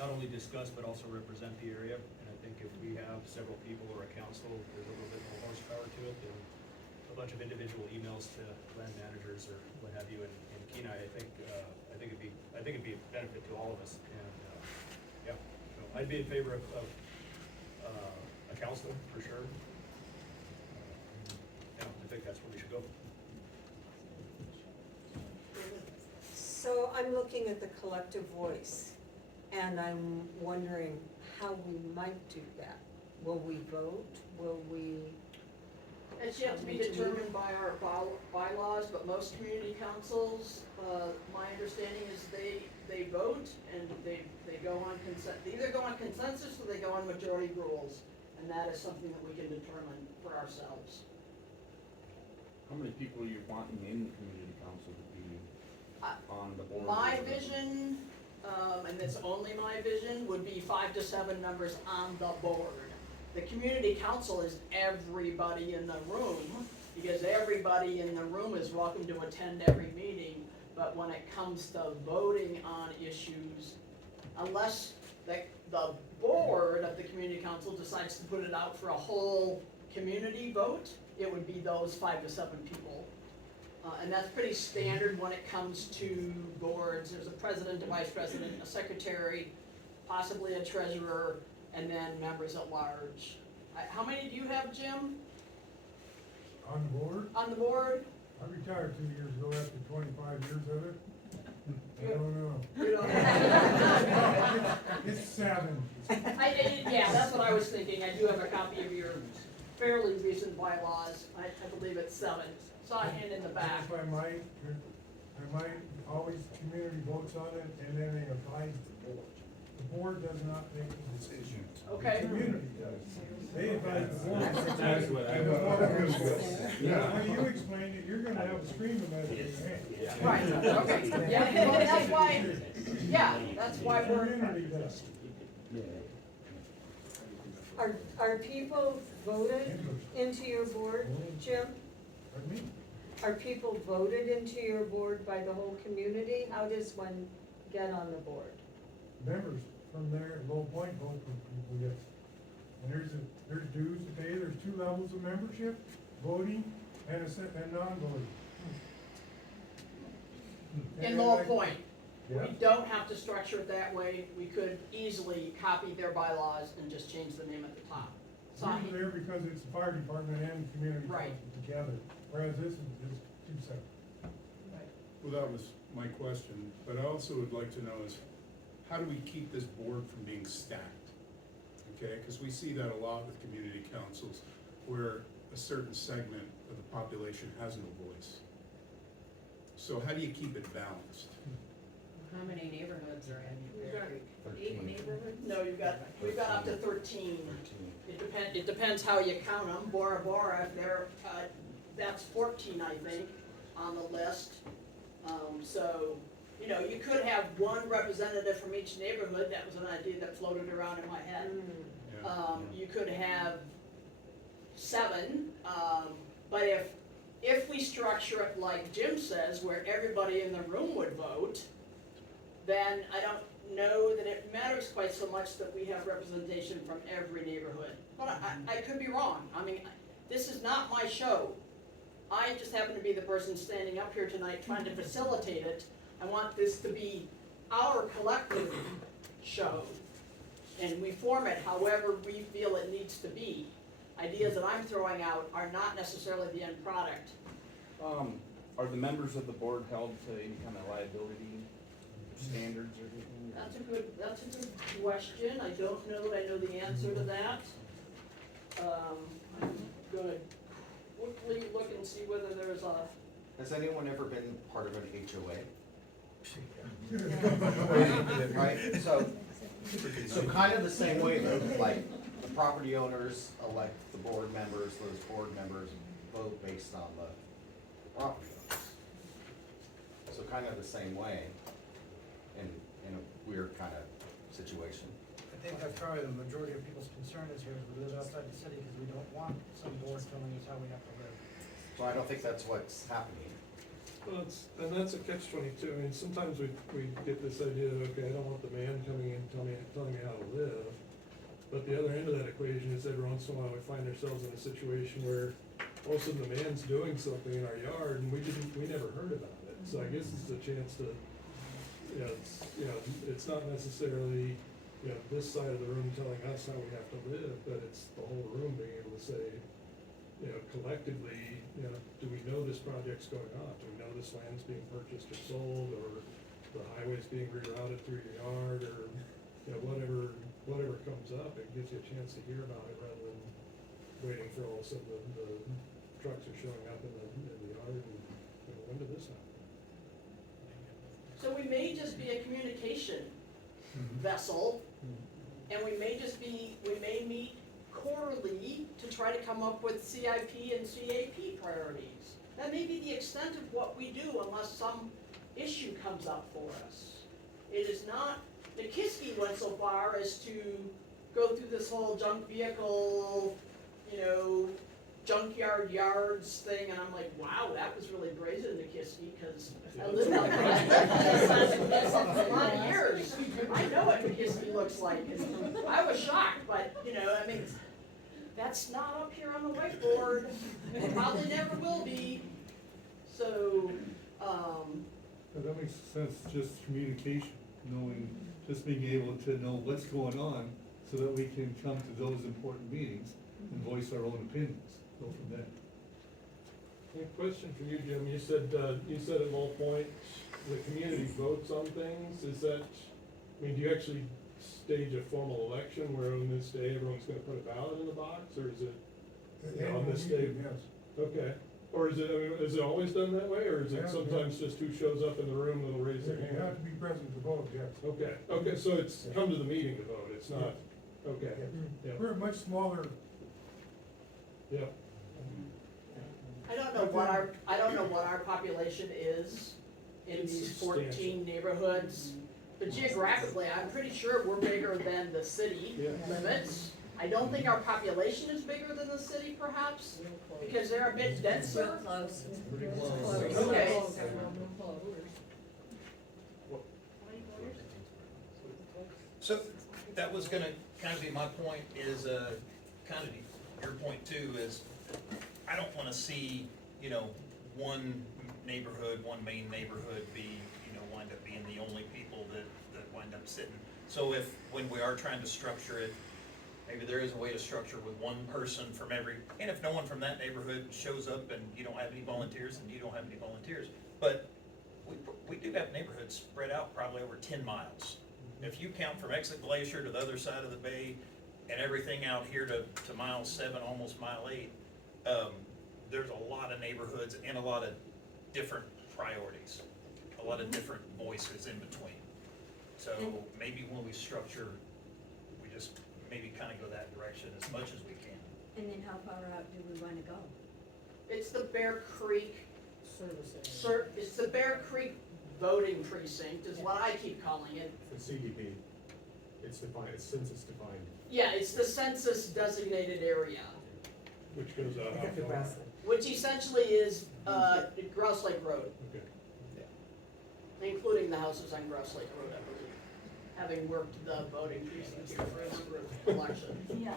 not only discuss, but also represent the area. And I think if we have several people or a council, there's a little bit more horsepower to it than a bunch of individual emails to land managers or what have you. And Kenai, I think it'd be a benefit to all of us. And, yeah, so I'd be in favor of a council for sure. Yeah, I think that's where we should go. So I'm looking at the collective voice, and I'm wondering how we might do that. Will we vote? Will we? It's yet to be determined by our bylaws, but most community councils, my understanding is they vote and they go on they either go on consensus or they go on majority rules. And that is something that we can determine for ourselves. How many people are you wanting in the community council to be on the board? My vision, and it's only my vision, would be 5 to 7 members on the board. The community council is everybody in the room, because everybody in the room is welcome to attend every meeting, but when it comes to voting on issues, unless the board of the community council decides to put it out for a whole community vote, it would be those 5 to 7 people. And that's pretty standard when it comes to boards. There's a president, a vice president, a secretary, possibly a treasurer, and then members at large. How many do you have, Jim, On the board, on the board? I retired 2 years ago after 25 years of it. I don't know. You don't have- It's 7. Yeah, that's what I was thinking. I do have a copy of your fairly recent bylaws. I believe it's 7. Saw a hand in the back. If I might, always community votes on it, and then they advise the board. The board does not make the decision. Okay. The community does. They advise the board. That's what I And the board was- goes, Yeah. when you explain it, you're gonna have a stream of that in your hand. Right, okay. Yeah, well, that's why, that's why we're. Community does. Are people voted into your board, Jim? Pardon me? Are people voted into your board by the whole community? How does one get on the board? Members from there at Low Point vote for people, yes. And there's dues to pay, there's 2 levels of membership, voting and non-voting. In Low Point, Yeah. we don't have to structure it that way. We could easily copy their bylaws and just change the name at the top. We're there because it's the fire department and community Right. council together, whereas this is 2 separate. Well, that was my question, but I also would like to know is, how do we keep this board from being stacked? Okay, because we see that a lot with community councils, where a certain segment of the population has no voice. So how do you keep it balanced? How many neighborhoods are in We've Bear got Creek? 8 neighborhoods? No, we've got up to 13. It depends how you count them. Bora Bora, that's 14, I think, on the list. So, you could have 1 representative from each neighborhood. That was an idea that floated around in my head. You could have 7, but if we structure it like Jim says, where everybody in the room would vote, then I don't know that it matters quite so much that we have representation from every neighborhood. But I could be wrong. I mean, this is not my show. I just happen to be the person standing up here tonight trying to facilitate it. I want this to be our collective show. And we form it however we feel it needs to be. Ideas that I'm throwing out are not necessarily the end product. Are the members of the board held to any kind of liability standards or anything? That's a that's a good question. I don't know that I know the answer to that. I'm gonna quickly look and see whether there's a, Has anyone ever been part of an HOA? Right, so kind of the same way though, like, the property owners elect the board members, those board members vote based on the property owners. So kind of the same way, in a weird kind of situation. I think that's probably the majority of people's concern is here, is we live outside the city because we don't want some board telling us how we have to live. So I don't think that's what's happening. Well, and that's a catch-22. I mean, sometimes we get this idea that, okay, I don't want the man coming in telling me how to live. But the other end of that equation is every once in a while we find ourselves in a situation where all of a sudden the man's doing something in our yard and we never heard about it. So I guess it's a chance to, it's not necessarily, this side of the room telling us how we have to live, but it's the whole room being able to say, collectively, do we know this project's going on? Do we know this land's being purchased or sold, or the highway's being rerouted through your yard, or, whatever comes up, it gives you a chance to hear about it rather than waiting for all of a sudden the trucks are showing up in the yard and, when did this happen? so we may just be a communication vessel, and we may meet quarterly to try to come up with CIP and CAP priorities. That may be the extent of what we do unless some issue comes up for us. It is not, Nikiski went so far as to go through this whole junk vehicle, junkyard yards thing, and I'm like, wow, that was really brazen, Nikiski, because I lived out there for a lot of years. I know what Nikiski looks like, and I was shocked, but, that's not up here on the whiteboard, and probably never will be, so, That makes sense, just communication, just being able to know what's going on so that we can come to those important meetings and voice our own opinions, go from there. A question for you, Jim, you said at Mole Point, the community votes on things, is that, do you actually stage a formal election where on this day everyone's gonna put a ballot in the box, or is it, on this day? Yes. Okay, or is it always done that way, or is it sometimes just who shows up in the room that'll raise their hand? You have to be present to vote, yes. Okay, so it's come to the meeting to vote, it's not, okay, yeah, We're much smaller. yeah. I don't know what our population is in It's these substantial. 14 neighborhoods, but geographically, I'm pretty sure we're bigger than the city Yeah. limits. I don't think our population is bigger than the city, perhaps, because they're a bit denser. Close. Pretty close. Okay. So that was gonna kind of be my point, is kind of your point too, is I don't wanna see, one neighborhood, one main neighborhood be, wind up being the only people that wind up sitting. So when we are trying to structure it, maybe there is a way to structure with one person from every, and if no one from that neighborhood shows up and you don't have any volunteers, then you don't have any volunteers. But we do have neighborhoods spread out probably over 10 miles. If you count from Exit Glacier to the other side of the bay and everything out here to mile 7, almost mile 8, there's a lot of neighborhoods and a lot of different priorities, a lot of different voices in between. So maybe when we structure, we just maybe kind of go that direction as much as we can. And then how far out do we wanna go? It's the Bear Creek Service area. It's the Bear Creek voting precinct, is what I keep calling it. The CDP, it's defined, it's census defined. Yeah, it's the census designated area, Which goes out how Except for far? Grassland. which essentially is, Grouse Lake Road, Okay. including the houses on Grouse Lake Road, I believe, having worked the voting precinct here for a number of elections. Yeah.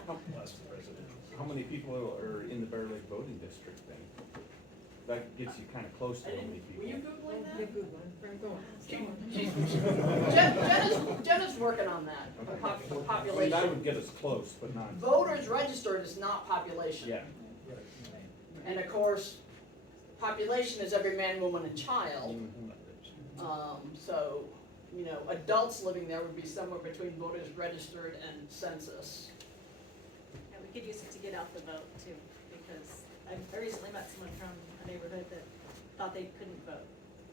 How many people are in the Bear Lake voting district then? That gets you kind of close to how many Were you people. Googling that? Yeah, good one. Jenna's working on that, the I mean, that population. would get us close, but not, Voters registered is not population. yeah. And of course, population is every man, woman, and child, Mhm. so, you know, adults living there would be somewhere between voters registered and census. And we could use it to get out the vote too, because I recently met someone from a neighborhood that thought they couldn't vote.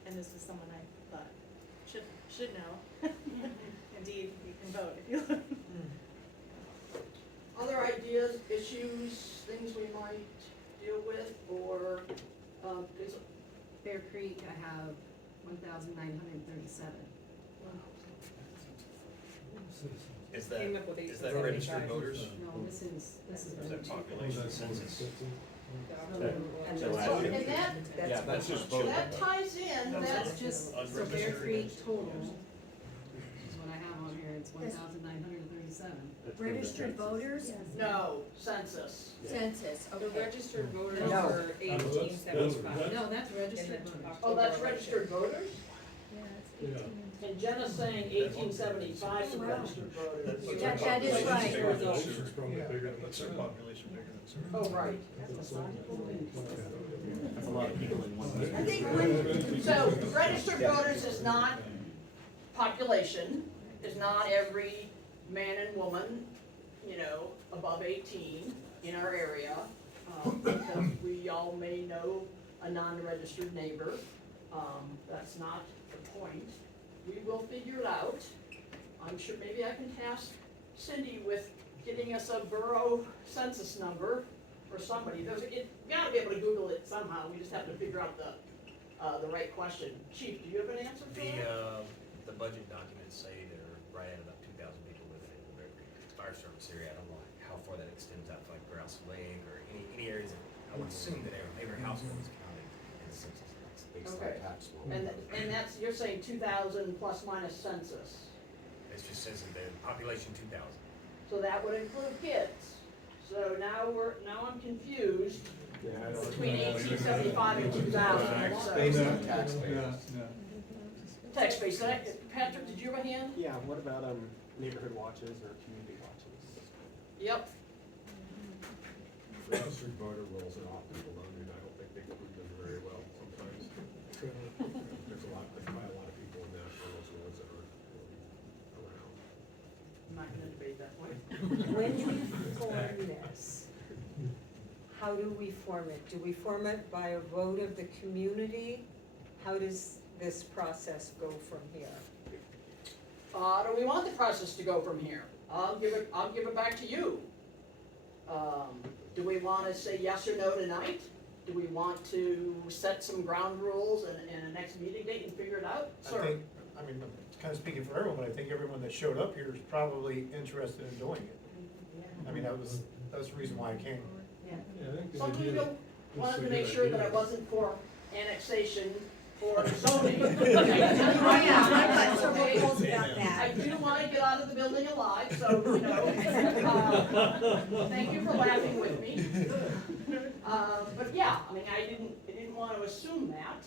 And this was someone I thought should know. Indeed, you can vote if you look. Other ideas, issues, things we might deal with, or, is, Bear Creek, I have 1,937. Is Came up with that registered 875. voters? No, this is Is that population census? And So that's- add- and that, Yeah, that's just vote. that ties in, That's that's just, so Bear Unregistered. Creek total is what I have on here, it's 1,937. Registered voters, no, census. census, The okay. registered voters No. are 1875. No, that's registered voters. Oh, that's registered voters? Yeah. And Jenna's saying 1875 for registered voters. What's That- our that is population right. bigger than Population's sewer? probably bigger than What's our sewer. population bigger than sewer? Oh, right. That's a lot of people in one. I think when, so registered voters is not population, is not every man and woman, you know, above 18 in our area. Because we all may know a non-registered neighbor. That's not the point. We will figure it out. I'm sure maybe I can task Cindy with getting us a borough census number for somebody. We gotta be able to Google it somehow. We just have to figure out the right question. Chief, do you have an answer for that? The budget documents say they're right at about 2,000 people living in the Bear Creek Fire Service area. I don't know how far that extends out to like Grouse Lake or any areas that I would assume that every household is counted in the census. Based Okay. on tax law. And that's, you're saying 2,000 plus minus census. It just says that the population 2,000. So that would include kids. So now I'm confused between 1875 and 2000. So- Based on tax base. Tax base. Patrick, did you have a hand? Yeah, what about, neighborhood watches or community watches? Yep. Registered voter rolls are often baloney, I don't think they prove them very well sometimes. There's probably a lot of people in Nashville, those rolls that aren't really around. I'm not gonna debate that point. When we form this, how do we form it? Do we form it by a vote of the community? How does this process go from here? Do we want the process to go from here? I'll give it back to you. Do we wanna say yes or no tonight? Do we want to set some ground rules and a next meeting date and figure it out? I think, I mean, kind of speaking for everyone, but I think everyone that showed up here is probably interested in doing it. I mean, that's the reason why I came. Yeah, I think the Some idea- people wanted that's a to make good sure idea. that I wasn't for annexation or zoning. Oh, yeah, I've got several calls about I that. do wanna get out of the building alive, so, you know, thank you for laughing with me. But yeah, I mean, I didn't want to assume that.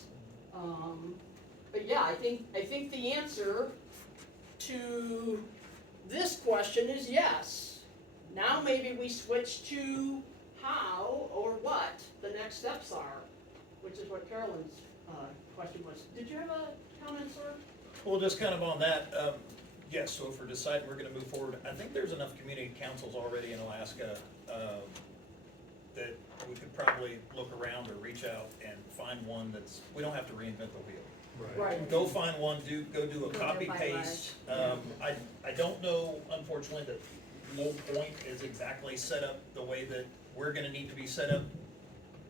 But yeah, I think the answer to this question is yes. Now maybe we switch to how or what the next steps are, which is what Carolyn's question was. Did you have a comment, sir? Well, just kind of on that, yes, so if we're deciding we're gonna move forward, I think there's enough community councils already in Alaska, that we could probably look around or reach out and find one that's, we don't have to reinvent the wheel. Right. Go find one, go do a Go copy by paste. I don't know, unfortunately, that Low Point is exactly set up the way that we're gonna need to be set up,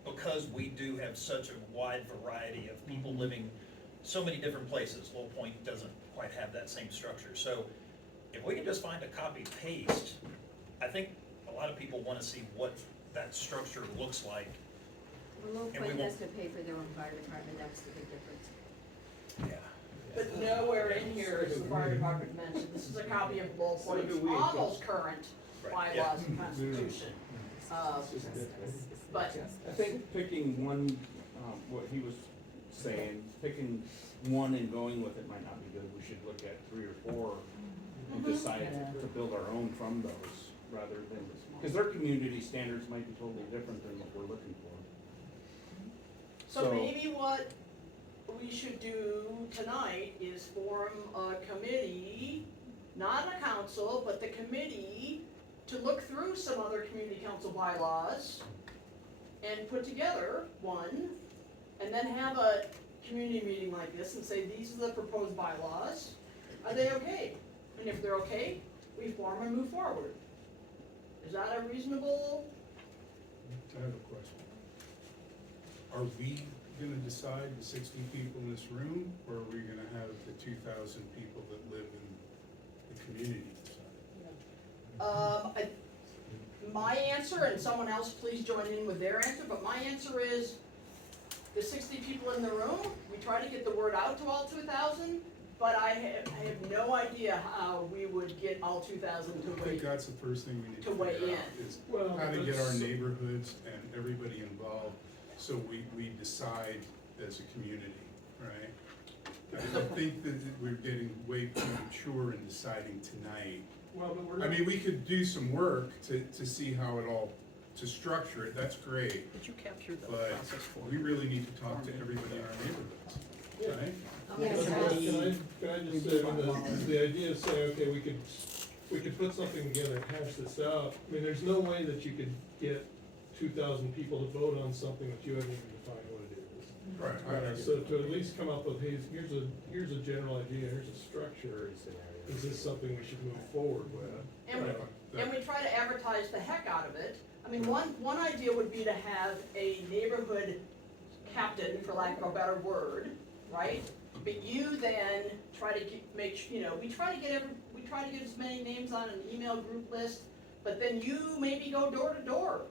because we do have such a wide variety of people living so many different places. Low Point doesn't quite have that same structure. So if we can just find a copy paste, I think a lot of people wanna see what that structure looks like. Well, Low And we Point won't- has to pay for their own fire department, that's the big difference. Yeah. But nowhere in here is the fire department mentioned. This is a copy of Bull Point's almost current Right, yeah. bylaws and constitution. But I think picking one, what he was saying, picking one and going with it might not be good. We should look at 3 or 4 and decide to build our own from those, rather than, because their community standards might be totally different than what we're looking for. So maybe what we should do tonight is form a committee, not a council, but the committee, to look through some other community council bylaws and put together one, and then have a community meeting like this and say, these are the proposed bylaws, are they okay? And if they're okay, we form and move forward. Is that a reasonable? I have a question. Are we gonna decide the 60 people in this room, or are we gonna have the 2,000 people that live in the community decide? My answer, and someone else please join in with their answer, but my answer is, the 60 people in the room, we try to get the word out to all 2,000, but I have no idea how we would get all 2,000 I to think weigh. that's the first thing we need To to weigh figure in. out, is Well, how to get our that's- neighborhoods and everybody involved, so we decide as a community, right? I think that we're getting way premature in deciding tonight. Well, but we're I not. mean, we could do some work to see how it all, to structure it, that's great, Did you capture the but process for we really need to talk to everybody in our neighborhoods, Yeah. right? Yes. Can I just say, I mean, the idea of saying, okay, we could put something together and hash this out. I mean, there's no way that you could get 2,000 people to vote on something that you haven't even defined what it is. Right. So to at least come up with, hey, here's a general idea, here's a structure, is this something we should move forward with? And we try to advertise the heck out of it. I mean, one idea would be to have a neighborhood captain, for lack of a better word, right? But you then try to we try to get as many names on an email group list, but then you maybe go door to door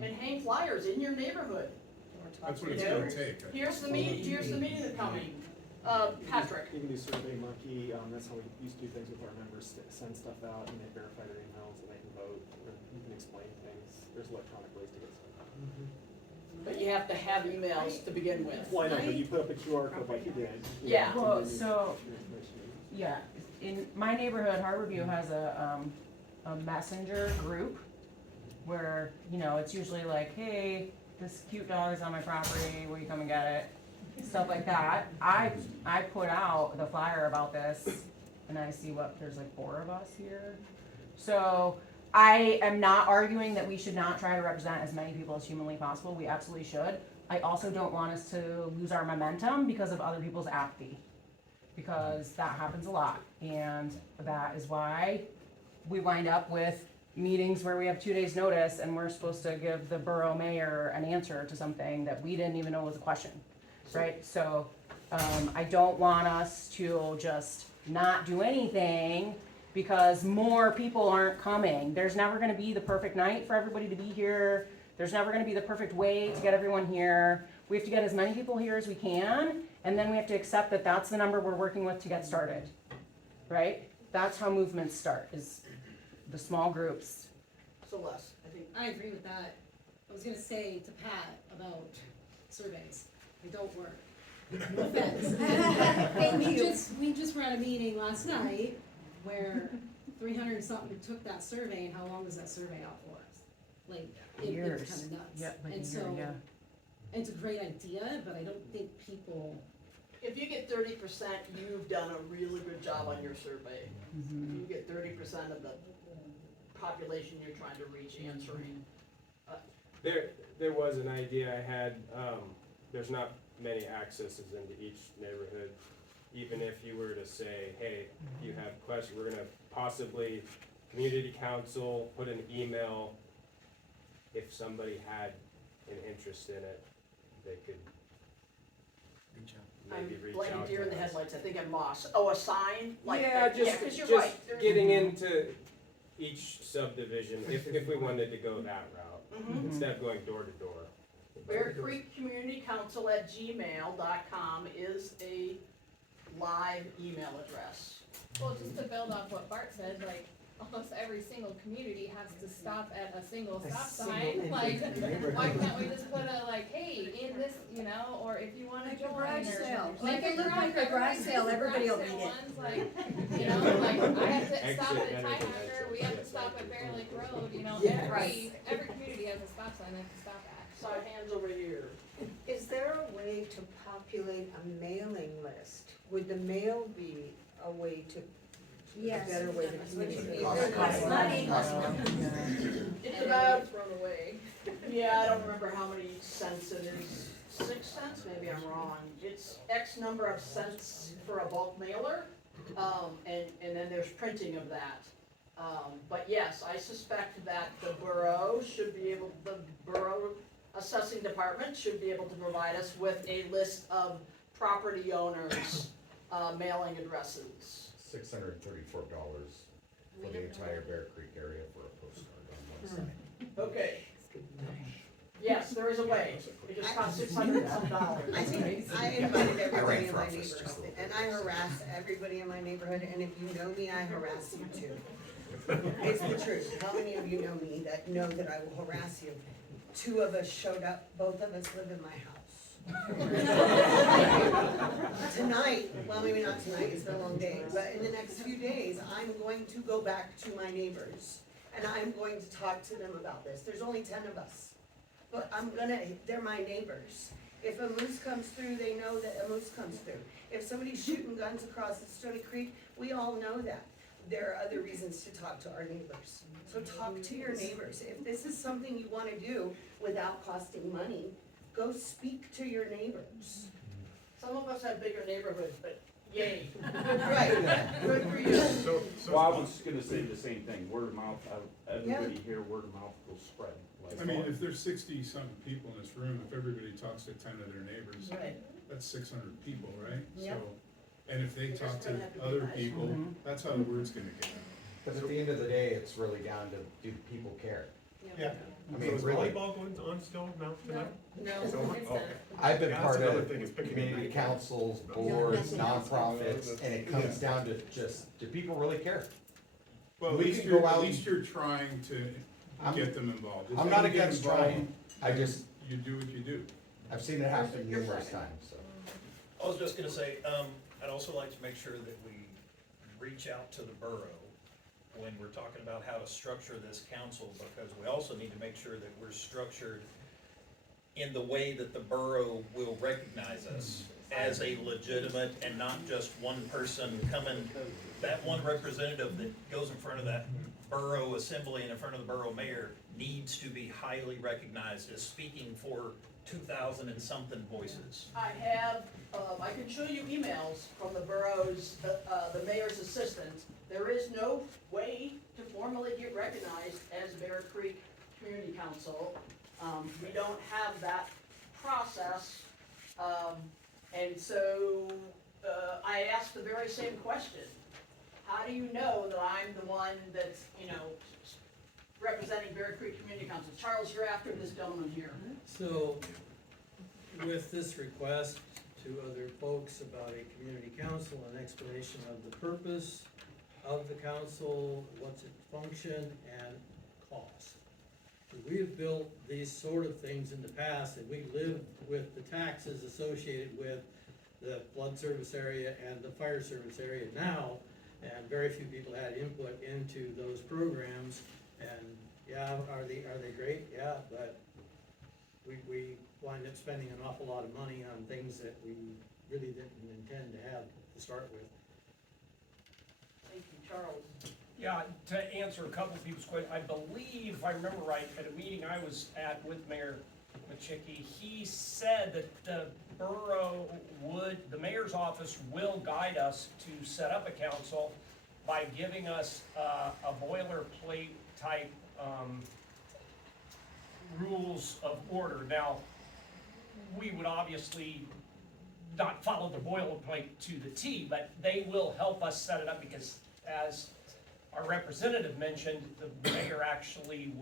and hang flyers in your neighborhood. That's what it's gonna take. I Here's the meeting that's coming. Patrick. You can do Survey Monkey, that's how we used to do things with our members, send stuff out and they verify their emails and they can vote, or you can explain things, there's electronic ways to get stuff out. But you have to have emails to begin with. Well, I know, but you put up a QR code like you did. Yeah. Well, so, yeah, in my neighborhood, Harborview has a messenger group where, it's usually like, hey, this cute dog's on my property, will you come and get it? Stuff like that. I put out the flyer about this, and I see there's like 4 of us here. So I am not arguing that we should not try to represent as many people as humanly possible. We absolutely should. I also don't want us to lose our momentum because of other people's apathy, because that happens a lot. And that is why we wind up with meetings where we have 2 days notice and we're supposed to give the borough mayor an answer to something that we didn't even know was a question, right? So I don't want us to just not do anything because more people aren't coming. There's never gonna be the perfect night for everybody to be here. There's never gonna be the perfect way to get everyone here. We have to get as many people here as we can, and then we have to accept that that's the number we're working with to get started, right? That's how movements start, is the small groups. Celeste, I think. I agree with that. I was gonna say to Pat about surveys, they don't work. No offense. Thank you. We just ran a meeting last night where 300 and something took that survey, and how long was that survey out for us? Like, it was Years. kinda nuts. Yeah, like a And year, so, yeah. it's a great idea, but I don't think people, If you get 30%, you've done a really good job on your survey. Mhm. You get 30% of the population you're trying to reach answering. There was an idea I had, there's not many accesses into each neighborhood. Even if you were to say, hey, you have questions, we're gonna possibly, community council, put an email. If somebody had an interest in it, they could maybe reach I'm out like a deer in to the us. headlights, I think I'm Moss. Oh, a sign? Like, Yeah, just, 'cause you're just right. There's- getting into each subdivision, if we wanted to go that route, Mhm. instead of going door to door. Bear Creek Community Council at gmail.com is a live email address. Well, just to build off what Bart said, like, almost every single community has to stop at a single stop sign, like, why can't we just put a, like, hey, in this, or if you wanna Like a join, garage or. sale. Like Make it look like a garage sale, everybody will read it. Ones, like, like, I have to stop Exit at energy Tiehouser, we have to exit, stop at Bear Lake Road, Yeah. every community has a stop sign they have to stop at. So hands over here. Is there a way way to populate a mailing list? Would the mail be a way to, a Yes. better way to communicate? Cost money. It's about, Thrown away. yeah, I don't remember how many cents it is, 6 cents, maybe I'm wrong. It's X number of cents for a bulk mailer, and then there's printing of that. But yes, I suspect that the borough assessing department should be able to provide us with a list of property owners' mailing addresses. $634 for the entire Bear Creek area for a postcard on one side. Okay. Yes, there is a way. It just costs $600 some dollars. I think I invited everybody in my neighborhood, and I harass everybody in my neighborhood, and if you know me, I harass you too. It's the truth. How many of you know me that know that I will harass you? 2 of us showed up, both of us live in my house. Tonight, well, maybe not tonight, it's been a long day, but in the next few days, I'm going to go back to my neighbors, and I'm going to talk to them about this. There's only 10 of us, but they're my neighbors. If a moose comes through, they know that a moose comes through. If somebody's shooting guns across the Stony Creek, we all know that. There are other reasons to talk to our neighbors. So talk to your neighbors. If this is something you wanna do without costing money, go speak to your neighbors. Some of us have bigger neighborhoods, but yay. Right, good for you. Well, I was gonna say the same thing, word of mouth, everybody here, word of mouth will spread. I mean, if there's 60-something people in this room, if everybody talks to 10 of their neighbors, Right. that's 600 people, right? Yep. So, and if they We're talk just to gonna have to be other nice. people, that's how the word's gonna get out. Because at the end of the day, it's really down to, do people care? Yeah. I mean, is really, volleyball going on still now tonight? No, It's over? it's Oh, done. okay. I've been Yeah, part that's another of thing, is picking community up. councils, boards, nonprofits, and it comes down to just, do people really care? Well, We can go out- at least you're trying to I'm- get them involved. If I'm they not don't get against involved, trying, I just, You do what you do. I've seen it happen numerous times, so. I was just gonna say, I'd also like to make sure that we reach out to the borough when we're talking about how to structure this council, because we also need to make sure that we're structured in the way that the borough will recognize us as a legitimate and not just one person coming, that one representative that goes in front of that borough assembly and in front of the borough mayor needs to be highly recognized as speaking for 2,000 and something voices. I have, I can show you emails from the borough's, the mayor's assistant. There is no way to formally get recognized as Bear Creek Community Council. We don't have that process. And so, I asked the very same question. How do you know that I'm the one that's, representing Bear Creek Community Council? Charles, you're after this gentleman here. So, with this request to other folks about a community council, an explanation of the purpose of the council, what's its function, and cost. We have built these sort of things in the past, and we live with the taxes associated with the flood service area and the fire service area now, and very few people had input into those programs. And yeah, are they great? Yeah, but we wind up spending an awful lot of money on things that we really didn't intend to have to start with. Thank you, Charles. Yeah, to answer a couple of people's questions, I believe, if I remember right, at a meeting I was at with Mayor Machicky, he said that the borough the mayor's office will guide us to set up a council by giving us a boilerplate type rules of order. Now, we would obviously not follow the boilerplate to the T, but they will help us set it up because, as our representative mentioned, the mayor actually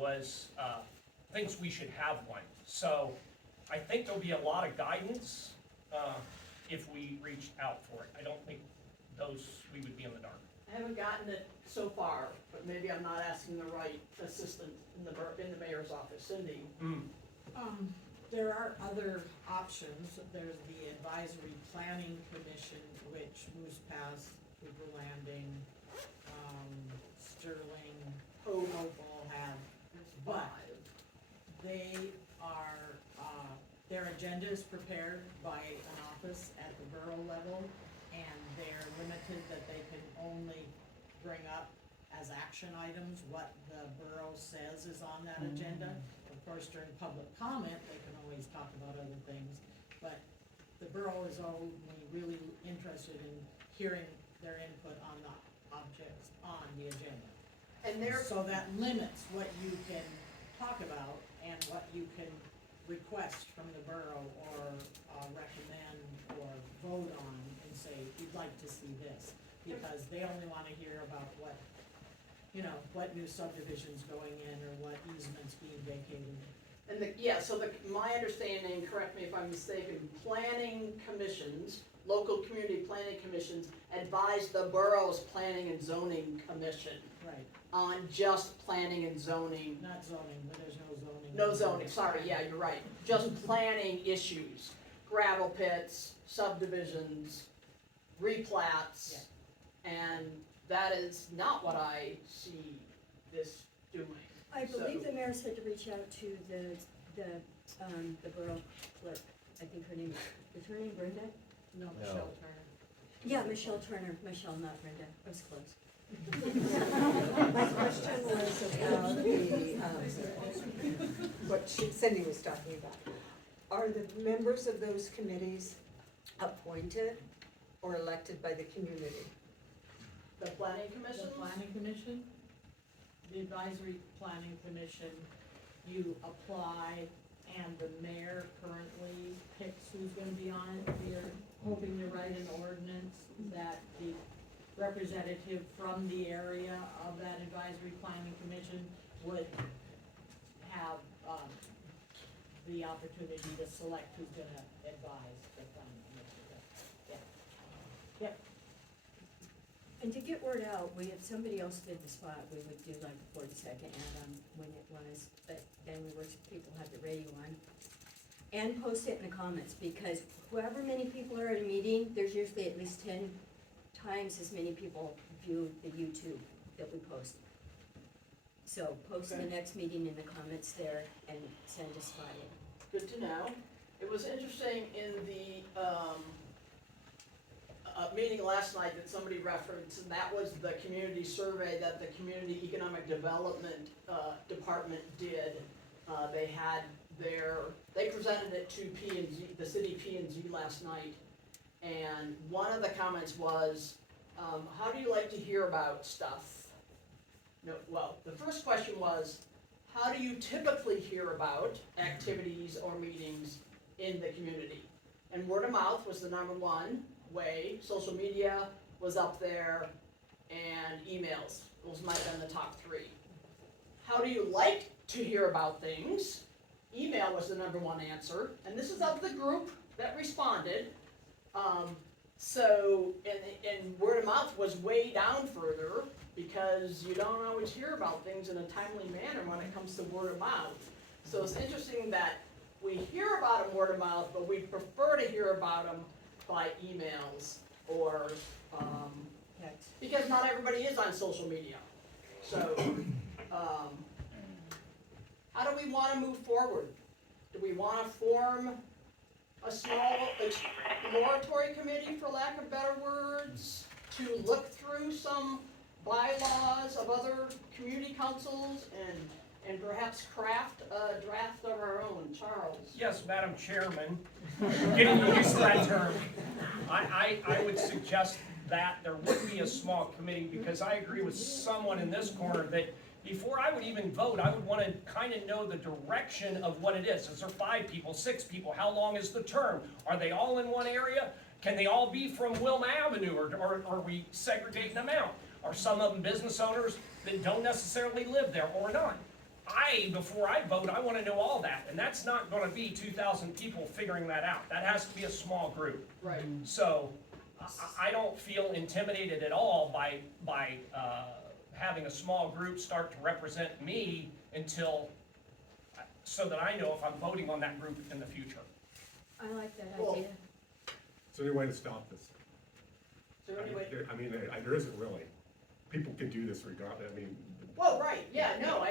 thinks we should have one. So I think there'll be a lot of guidance if we reached out for it. I don't think we would be in the dark. I haven't gotten it so far, but maybe I'm not asking the right assistant in the mayor's office. Cindy? There are other options. There's the Advisory Planning Commission, which moves past Hoover Landing, Sterling, Hopewell have, but they are, their agenda agenda is prepared by an office at the borough level, and they're limited that they can only bring up as action items what the borough says is on that agenda. Of course, during public comment, they can always talk about other things, but the borough is only really interested in hearing their input on the objects on the agenda. And there, So that limits what you can talk about and what you can request from the borough or recommend or vote on and say, you'd like to see this. Because they only wanna hear about what, you know, what new subdivisions going in or what easements being vacated. and my understanding, correct me if I'm mistaken, planning commissions, local community planning commissions advise the borough's planning and zoning commission Right, on just planning and zoning. not zoning, but there's no zoning. No zoning, sorry, yeah, you're right. Just planning issues, gravel pits, subdivisions, replats. And that is not what I see this doing. I believe So- the mayor said to reach out to the borough clerk. I think her name, is her name Brenda? No, Michelle Turner. Yeah, Michelle Turner, Michelle, not Brenda, I was close. My question was about what Cindy was talking about. Are the members of those committees appointed or elected by the community? The planning commission? The planning commission, the advisory planning commission, you apply and the mayor currently picks who's gonna be on it. You're hoping to write an ordinance that the representative from the area of that advisory planning commission would have, the opportunity to select who's gonna advise the planning commission. Yeah. Yep. And to get word out, if somebody else did the spot, we would do like a 40-second ad on when it was, but then we wish people had the radio on. And post it in the comments, because however many people are at a meeting, there's usually at least 10 times as many people view the YouTube that we post. So post the next meeting in the comments there and send us by it. Good to know. It was interesting in the, meeting last night that somebody referenced, and that was the community survey that the Community Economic Development, Department did. They presented it to P&Z, the city P&Z last night, and one of the comments was, how do you like to hear about stuff? No, well, the first question was, how do you typically hear about activities or meetings in the community? And word of mouth was the number one way, social media was up there, and emails, those might have been the top three. How do you like to hear about things? Email was the number one answer, and this is of the group that responded. And word of mouth was way down further, because you don't always hear about things in a timely manner when it comes to word of mouth. So it's interesting that we hear about them word of mouth, but we prefer to hear about them by emails or, Text. because not everybody is on social media. So, how do we wanna move forward? Do we wanna form a small exploratory committee, for lack of better words, to look through some bylaws of other community councils and perhaps craft a draft of our own? Charles? Yes, Madam Chairman, getting used to that term. I would suggest that there would be a small committee, because I agree with someone in this corner that before I would even vote, I would want to kind of know the direction of what it is. Is there 5 people, 6 people? How long is the term? Are they all in one area? Can they all be from Wilma Avenue, or are we segregating them out? Are some of them business owners that don't necessarily live there, or not? Before I vote, I want to know all that, and that's not going to be 2,000 people figuring that out. That has to be a small group. Right. So, I don't feel intimidated at all by having a small group start to represent me so that I know if I'm voting on that group in the future. I like that Cool. idea. Is there any way to stop this? Is there any way? There isn't really. people can do this regardless, I mean. Well, right, yeah, no,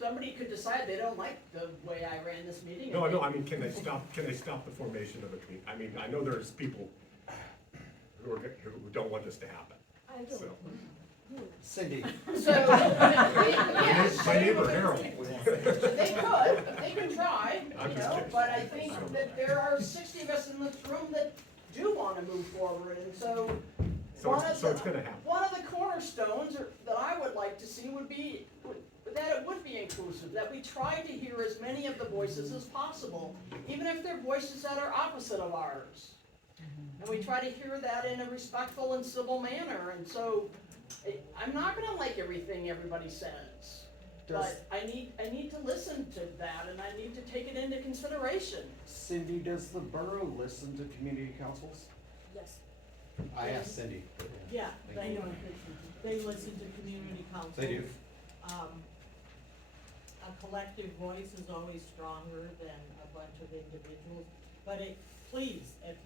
somebody could decide they don't like the way I ran this meeting. and No, they- I mean, can they stop the formation of a community? I mean, I know there's people who don't want this to happen, I don't. so. Cindy, So, yes, My neighbor Harold. they could try, I'm you just know, kidding. but I think that there are 60 of us in this room that do wanna move forward, and so. So it's gonna happen. One of the cornerstones that I would like to see would be, that it would be inclusive, that we try to hear as many of the voices as possible, even if they're voices that are opposite of ours. And we try to hear that in a respectful and civil manner, and so, I'm not gonna like everything everybody says. But I need to listen to that, and I need to take it into consideration. Cindy, does the borough listen to community councils? Yes. I asked Cindy. Yeah, they listen to community council. They do. A collective voice is always stronger than a bunch of individuals, but please, if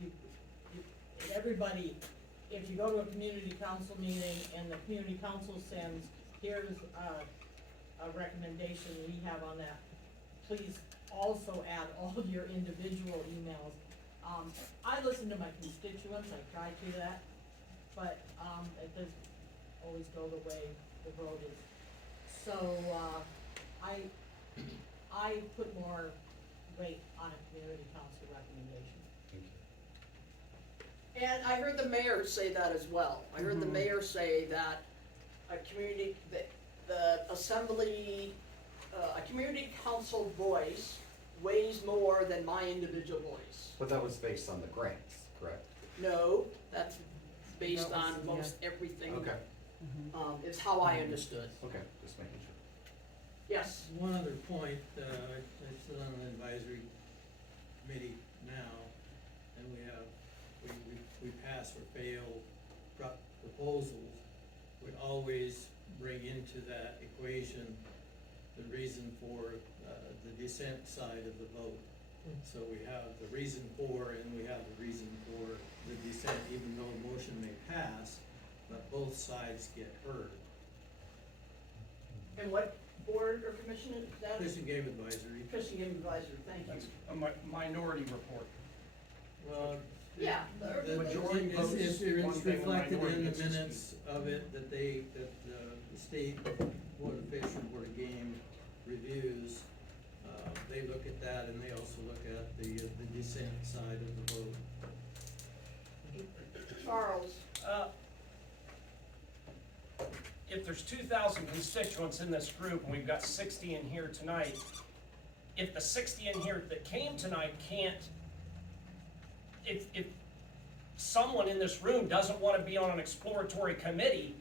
you go to a community council meeting and the community council sends, here's a recommendation we have on that, please also add all of your individual emails. I listen to my constituents, I try to that, but, it doesn't always go the way the road is. So, I put more weight on a community council recommendation. And I heard the mayor say that as well. I heard the mayor say that a community council voice weighs more than my individual voice. But that was based on the grants, correct? No, that's based That was- on most everything. Okay, Is how I understood. okay, just making sure. Yes, One other point, I sit on an advisory committee now, and we pass or fail proposals. We always bring into that equation the reason for the dissent side of the vote. So we have the reason for and we have the reason for the dissent, even though a motion may pass, but both sides get heard. and what board or commission is that? Fish and Game Advisory. Fish and Game Advisory, thank you. A minority report. Well, Yeah. The majority votes It's one thing, the reflected minority in the gets to minutes of it that the state Board of Fish and Board of Game reviews. They look at that and they also look at the dissent side of the vote. Charles, If there's 2,000 constituents in this group and we've got 60 in here tonight, if the 60 in here that came tonight can't, if someone in this room doesn't want to be on an exploratory committee,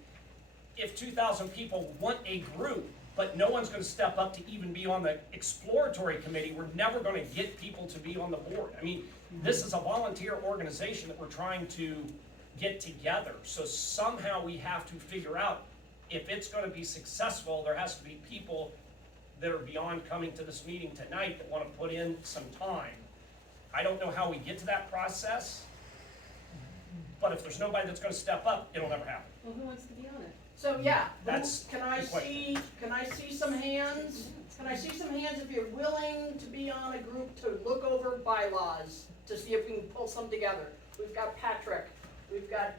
if 2,000 people want a group, but no one's going to step up to even be on the exploratory committee, we're never going to get people to be on the board. I mean, this is a volunteer organization that we're trying to get together. So somehow we have to figure out if it's going to be successful, there has to be people that are beyond coming to this meeting tonight that want to put in some time. I don't know how we get to that process, but if there's nobody that's going to step up, it'll never happen. Well, who wants to be on it? so yeah, That's can I the question. see some hands? Can I see some hands if you're willing to be on a group to look over bylaws, to see if we can pull some together? We've got Patrick, we've got,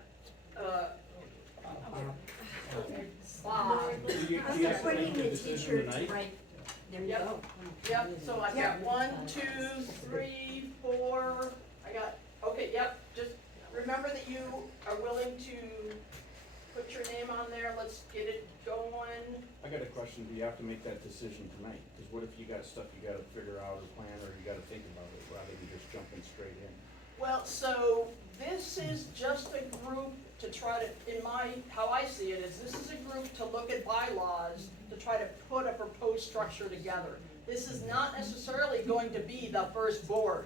Bob. I'm appointing the teacher to write, there you Yep. go. Yep, so I've got 1, 2, 3, 4, okay, yep, just remember that you are willing to put your name on there, let's get it going. I got a question, do you have to make that decision tonight? Because what if you got stuff you gotta figure out or plan, or you gotta think about it, rather than just jumping straight in? Well, so this is just a group to try to, how I see it is, this is a group to look at bylaws, to try to put a proposed structure together. This is not necessarily going to be the first board.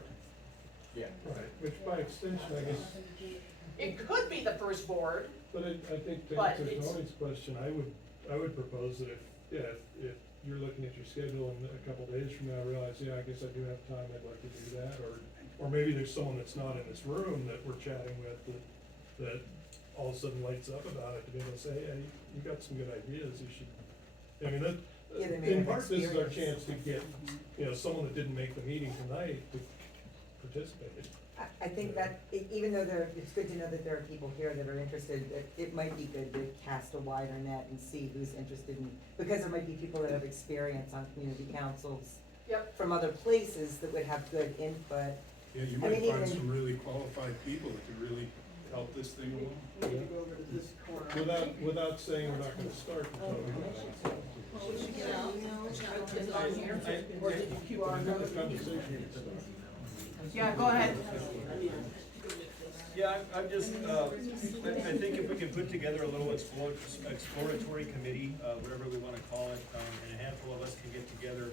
Yeah. Right, which by extension, I guess, It could be the first board, but I think to But answer it's- Tony's question, I would propose that if you're looking at your schedule and a couple days from now realize, yeah, I guess I do have time, I'd like to do that, or maybe there's someone that's not in this room that we're chatting with that all of a sudden lights up about it, to be able to say, hey, you got some good ideas, you should, I mean, Yeah, they that, may in have part, this is our experience. chance to get, someone that didn't make the meeting tonight to participate. I think that, even though it's good to know that there are people here that are interested, it might be good to cast a wider net and see who's interested in, because there might be people that have experience on community councils Yep. from other places that would have good input. Yeah, you I might mean, find even- some really qualified people that could really help this thing along. We need to go over to this corner. Without saying we're not gonna start until we know. Is it on here, or did you keep on Another going? conversation. Yeah, go ahead. Yeah, I'm just, I think if we can put together a little exploratory committee, whatever we wanna call it, and a handful of us can get together,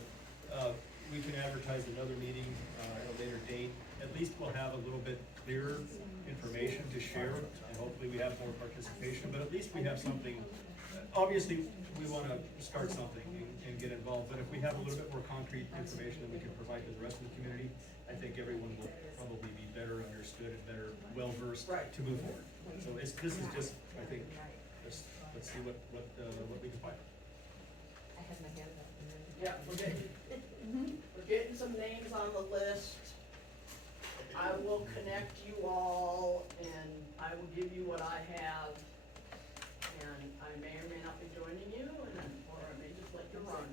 we can advertise another meeting, at a later date. At least we'll have a little bit clearer information to share, and hopefully we have more participation, but at least we have something. Obviously, we wanna start something and get involved, but if we have a little bit more concrete information that we can provide to the rest of the community, I think everyone will probably be better understood and better well-versed to move forward. So this is just, I think, let's see what we can find. I had my hand up. Yeah, we're getting some names on the list. I will connect you all, and I will give you what I have. And I may or may not be joining you, or I may just let you run.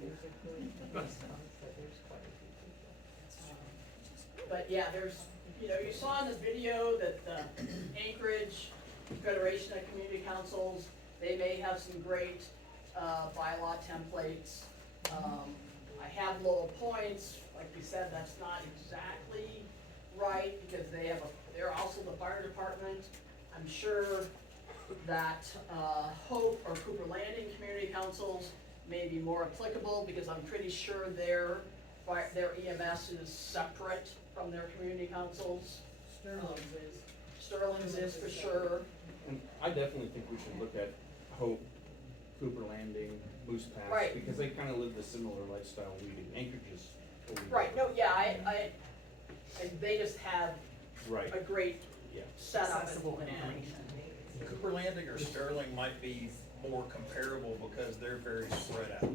But yeah, you saw in the video that the Anchorage Federation of Community Councils, they may have some great bylaw templates. I have little points, like we said, that's not exactly right, because they're also the fire department. I'm sure that Hope or Cooper Landing Community Councils may be more applicable, because I'm pretty sure their EMS is separate from their community councils. Sterling's is for sure. And I definitely think we should look at Hope, Cooper Landing, Moose Pass, Right. because they kind of live the similar lifestyle we do. Anchorage is totally Right, no, yeah, they just have Right. a great Yeah. setup Accessible and information. Cooper Landing or Sterling might be more comparable because they're very spread out.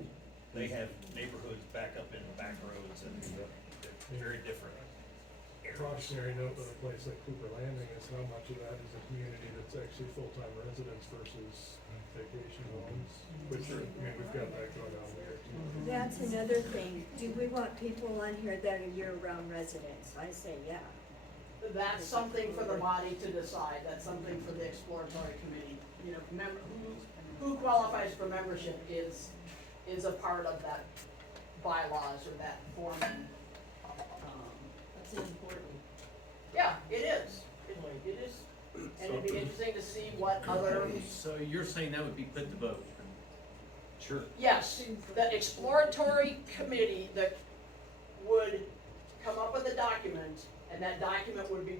They have neighborhoods back up in the back roads and they're very different. Cautionary note with a place like Cooper Landing is how much of that is a community that's actually full-time residents versus vacation homes, which are, we've got that going on there too. That's another thing. Do we want people on here that are year-round residents? I say, yeah. that's something for the body to decide. That's something for the exploratory committee. Who qualifies for membership is a part of that bylaws or that forming. That's important. Yeah, it is. It is. And it'd be interesting to see what other, So you're saying that would be put to vote? Sure. yes, the exploratory committee that would come up with a document, and that document would be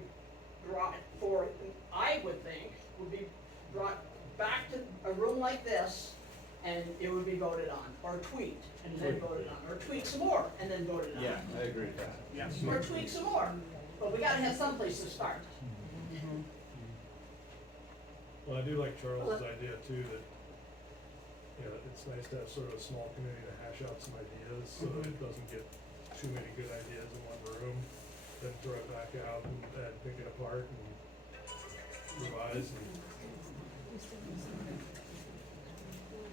brought forth, I would think, would be brought back to a room like this, and it would be voted on, or tweaked, and then voted on, or tweaked some more, and then voted on. Yeah, I agree with that. Yes. Or tweak some more, but we gotta have someplace to start. Well, I do like Charles's idea too, that, it's nice to have sort of a small community to hash out some ideas, so that it doesn't get too many good ideas in one room, then throw it back out and pick it apart and revise and.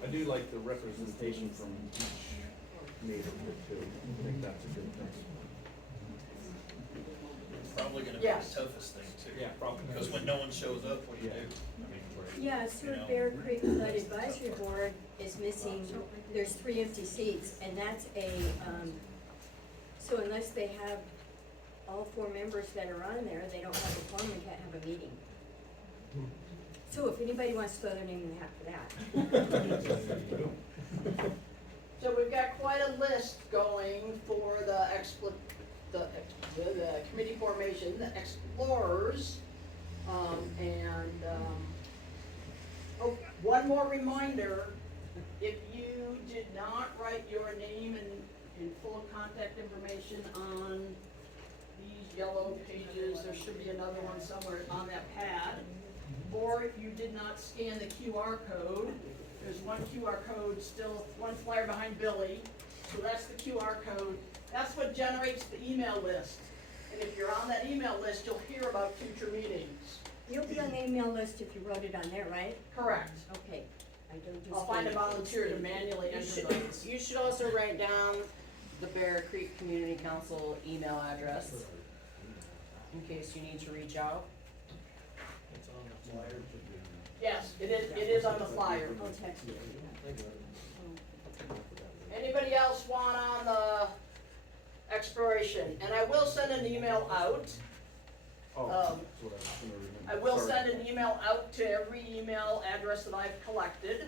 I do like the representation from each neighborhood too. I think that's a good thing. It's probably gonna be Yes. the toughest thing too. Yeah, probably. Because when no one shows up, what do you do? Yeah, Sort of Bear Creek Flood Advisory Board is missing, there's 3 empty seats, and that's so unless they have all 4 members that are on there, they don't have a quorum and can't have a meeting. So if anybody wants to throw their name in the hat for that. So we've got quite a list going for the committee formation, the explorers, one more reminder, if you did not write your name and full contact information on these yellow pages, there should be another one somewhere on that pad. or you did not scan the QR code. There's one QR code still, one flyer behind Billy, so that's the QR code. That's what generates the email list. And if you're on that email list, you'll hear about future meetings. You'll be on the email list if you wrote it on there, right? Correct. Okay, I don't do. I'll find a spam. volunteer to manually enter those. You should also write down the Bear Creek Community Council email address in case you need to reach out. It's on the flyer. Yes, it is on the flyer. I'll text you. Anybody else want on the exploration? And I will send an email out. Oh, that's what I was gonna remember. I will Sorry. send an email out to every email address that I've collected.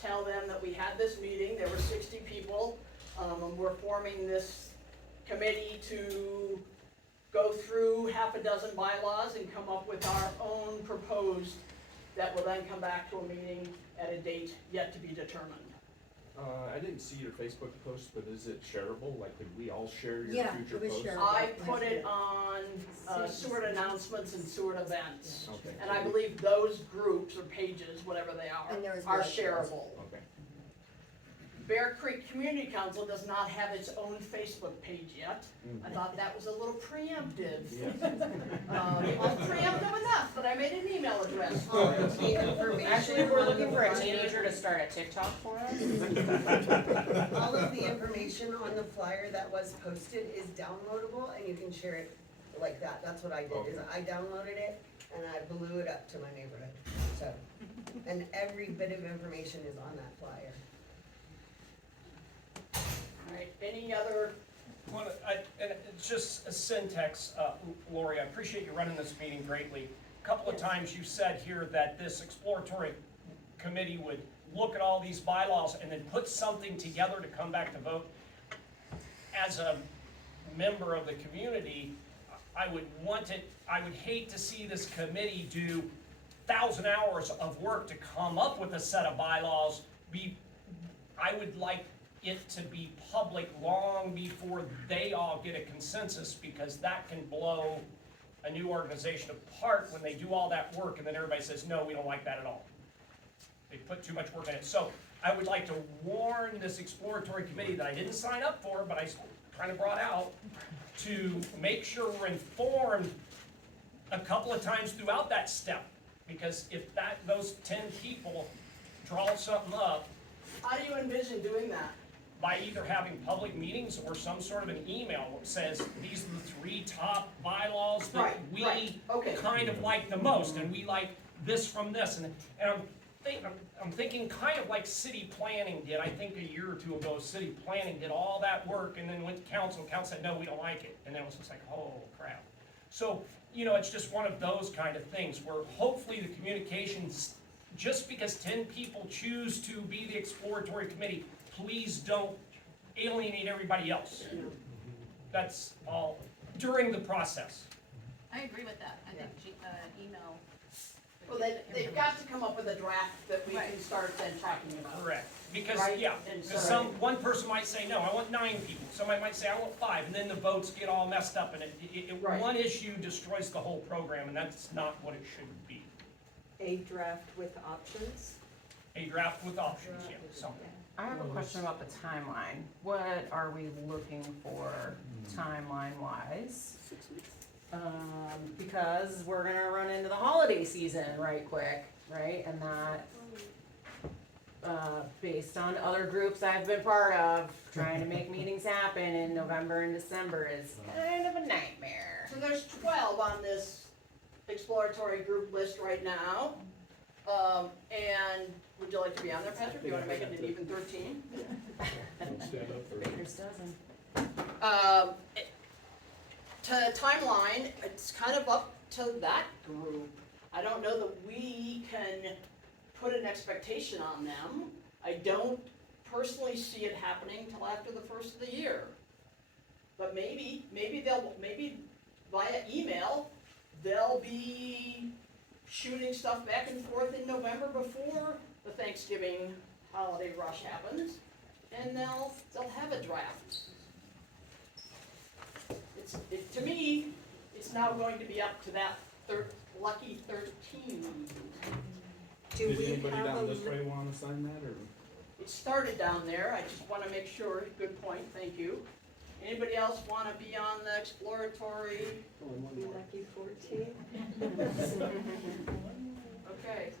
Tell them that we had this meeting, there were 60 people. And we're forming this committee to go through half a dozen bylaws and come up with our own proposed that will then come back to a meeting at a date yet to be determined. I didn't see your Facebook post, but is it shareable? Like, could we all share your Yeah, future it was posts? shareable. I put it on Seward announcements and Seward events. Okay. And I believe those groups or pages, whatever they And there was are directions. shareable. Okay. Bear Creek Community Council does not have its own Facebook page yet. I thought that was a little preemptive. It was preemptive enough, but I made an email address. All the key information. Actually, we're on looking the for a flyer- teenager to start a TikTok for us. All of the information on the flyer that was posted is downloadable and you can share it like that. That's what I did, is I downloaded it and I blew it up to my neighborhood, so. And every bit of information is on that flyer. Alright, any other, And it's just a syntax, Lori, I appreciate you running this meeting greatly. A couple of times you said here that this exploratory committee would look at all these bylaws and then put something together to come back to vote. As a member of the community, I would hate to see this committee do 1,000 hours of work to come up with a set of bylaws. I would like it to be public long before they all get a consensus, because that can blow a new organization apart when they do all that work and then everybody says, no, we don't like that at all. They put too much work in it. So I would like to warn this exploratory committee that I didn't sign up for, but I kind of brought out, to make sure we're informed a couple of times throughout that step. Because if those 10 people draw something up, how do you envision doing that? by either having public meetings or some sort of an email that says, these are the 3 top bylaws that Right, we okay. kind of like the most, and we like this from this, and I'm thinking kind of like city planning did. I think a year or 2 ago, city planning did all that work and then went to council, and council said, no, we don't like it, and then it was just like, oh crap. So, it's just one of those kind of things where hopefully the communications, just because 10 people choose to be the exploratory committee, please don't alienate everybody else. That's all, during the process. I agree with that. I think email. Well, they've got to come up with a draft that we can start then talking about. Correct, because, Right? yeah, And because so- one person might say, no, I want 9 people, somebody might say, I want 5, and then the votes get all messed up, and Right. one issue destroys the whole program, and that's not what it should be. A draft with options. A draft with options, yeah, something. I have a question about the timeline. What are we looking for timeline-wise? Because we're gonna run into the holiday season right quick, right? And that, based on other groups I've been part of, trying to make meetings happen in November and December is kind of a nightmare. So there's 12 on this exploratory group list right now. And would you like to be on there, Patrick? Do you want to make it an even 13? Stand up for it. Baker's dozen. To timeline, it's kind of up to that group. I don't know that we can put an expectation on them. I don't personally see it happening till after the first of the year. But maybe via email, they'll be shooting stuff back and forth in November before the Thanksgiving holiday rush happens, and they'll have a draft. To me, it's now going to be up to that Lucky 13. Do Did we anybody have down a this li- way wanna sign that, or? It started down there, I just wanna make sure, good point, thank you. Anybody else wanna be on the exploratory? Lucky 14? Okay.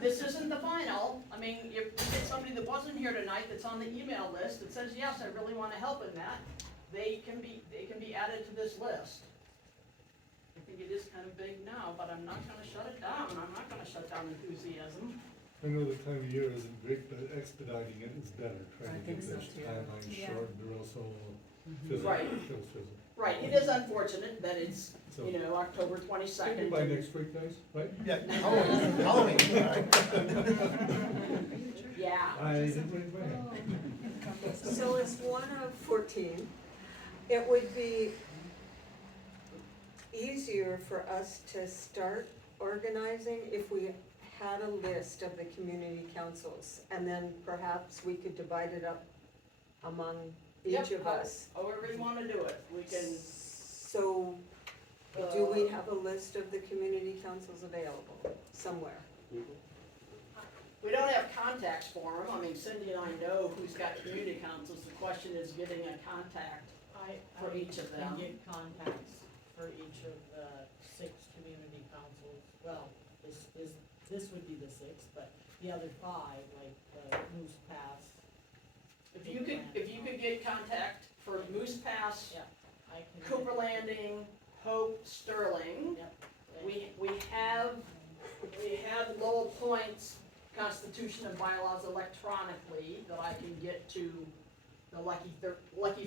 This isn't the final, I mean, if you get somebody that wasn't here tonight that's on the email list that says, yes, I really wanna help in that, they can be added to this list. I think it is kind of big now, but I'm not gonna shut it down, I'm not gonna shut down enthusiasm. I know the time of year isn't great, but expediting it is better, I trying to think get so this too. timeline Yeah. shortened or else all Mhm. fizzle, Right. fizzle. Right, it is unfortunate that it's, So- you know, October Maybe 22nd. by next week, guys, right? Yeah, Halloween, Yeah. I didn't raise my hand. So it's 1 of 14. It would be easier for us to start organizing if we had a list of the community councils, and then perhaps we could divide it up among each Yep, of us. However you wanna do it, we can. So, do we have a list of the community councils available somewhere? We don't have contacts for them, I mean Cindy and I know who's got community councils, the question is getting a contact. For each of them. I get contacts for each of the 6 community councils, well, this would be the 6th, but the other 5, like the Moose Pass. If you could get contact for Moose Pass, Yeah, I can. Cooper Landing, Hope, Sterling. Yep. We have Lowell Point's Constitution and bylaws electronically that I can get to the Lucky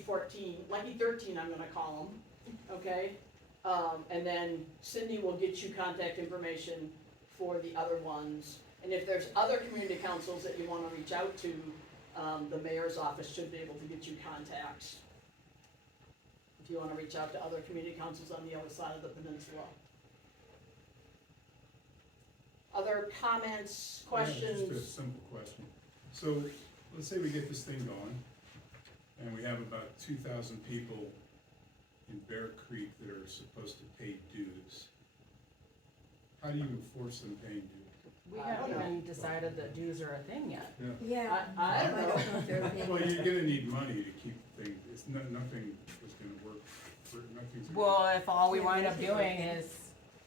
13, I'm gonna call them, okay? And then Cindy will get you contact information for the other ones. And if there's other community councils that you wanna reach out to, the mayor's office should be able to get you contacts. If you wanna reach out to other community councils on the other side of the peninsula. Other comments, questions? Yeah, just a simple question. So, let's say we get this thing going, and we have about 2,000 people in Bear Creek that are supposed to pay dues. How do you enforce them paying dues? We haven't even decided that dues are a thing yet. Yeah. I don't know. if they're paying Well, that. you're gonna need money to keep things, nothing is gonna work, nothing's gonna. Well, if all we wind up doing is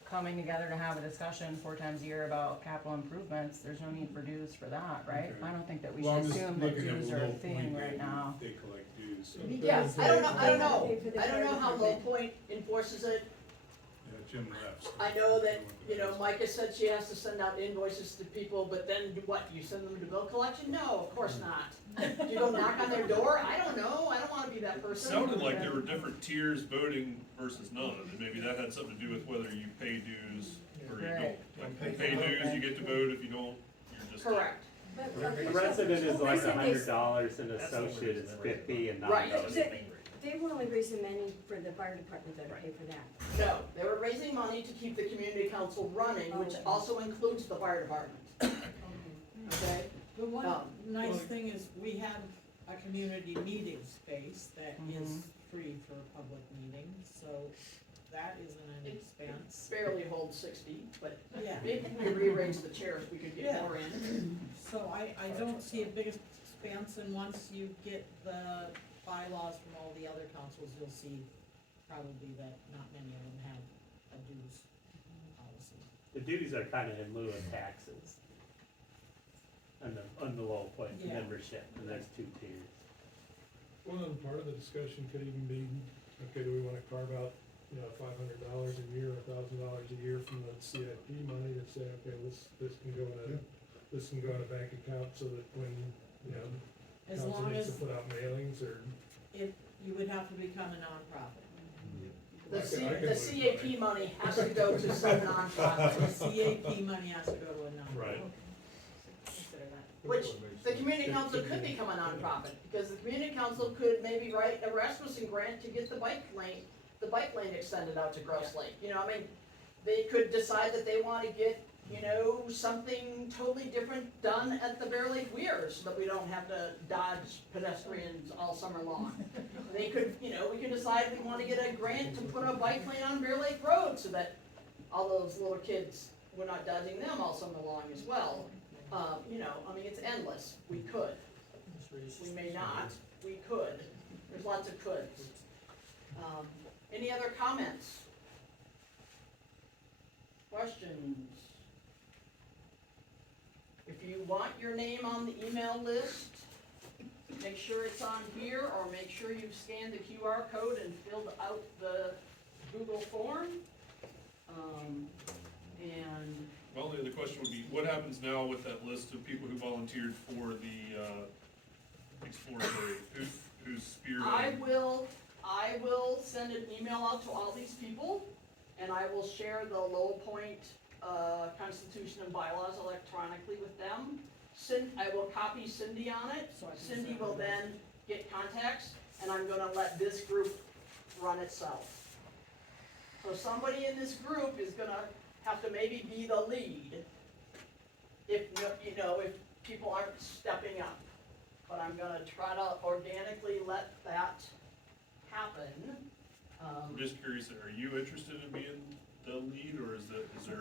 coming together to have a discussion 4 times a year about capital improvements, there's no need for dues for that, right? Okay. I don't think that we Well, should I'm just assume that looking at dues the are a Low thing Point, right now. They collect dues, so. Yeah, I don't know, Pay for the I don't know fire how Low department. Point enforces it. Yeah, Jim left. so- I know that, you know, Micah said she has to send out invoices to people, but then what, you send them to bill collection? No, of course not. Do you go knock on their door? I don't know, I don't wanna be that It person. sounded like there were different tiers voting versus none, and maybe that had something to do with whether you pay dues or you Right. don't. Like, if you pay dues, you get to vote, if you don't, you're just. Correct. A resident is like $100, an associate is 50, and Right. non-voting. They were only raising money for the fire department though, to pay for that. No, they were raising money to keep the community council running, which Okay. also includes the fire department. Okay? The one Um, nice thing is we have a community meeting space that is free for public meetings, so that isn't an expense. Barely holds 60, but Yeah. maybe if we rearrange the chairs, we could get Yeah. more in. So I don't see a big expense, and once you get the bylaws from all the other councils, you'll see probably that not many of them have a dues policy. The dues are kind of in lieu of taxes. On the Low Point Yeah. membership, and there's 2 tiers. One other part of the discussion could even be, okay, do we wanna carve out, $500 a year, $1,000 a year from the CIP money to say, okay, this can go in a bank account so that when, As council long needs to as put out mailings or. you would have to become a nonprofit. The I can the live CAP money has to go to some The nonprofit, CAP money has to go to a nonprofit. Right. Consider that. which the community council could become a nonprofit, because the community council could maybe write a Rasmussen grant to get the bike lane extended out to Gross Lake, I mean, they could decide that they wanna get, something totally different done at the Bear Lake Weirs, so that we don't have to dodge pedestrians all summer long. They could, we can decide we wanna get a grant to put a bike lane on Bear Lake Road, so that all those little kids, we're not dodging them all summer long as well. You know, I mean, it's endless, we could, we may not, we could, there's lots of coulds. Any other comments? Questions? If you want your name on the email list, make sure it's on here, or make sure you've scanned the QR code and filled out the Google form. And My only other question would be, what happens now with that list of people who volunteered for the, exploratory? Who's spearheading? I will send an email out to all these people, and I will share the Low Point, Constitution and bylaws electronically with them. I will copy Cindy on it, Cindy will then get contacts, and I'm gonna let this group run itself. So somebody in this group is gonna have to maybe be the lead, if, you know, if people aren't stepping up. But I'm gonna try to organically let that happen. I'm just curious, are you interested in being the lead, or is there?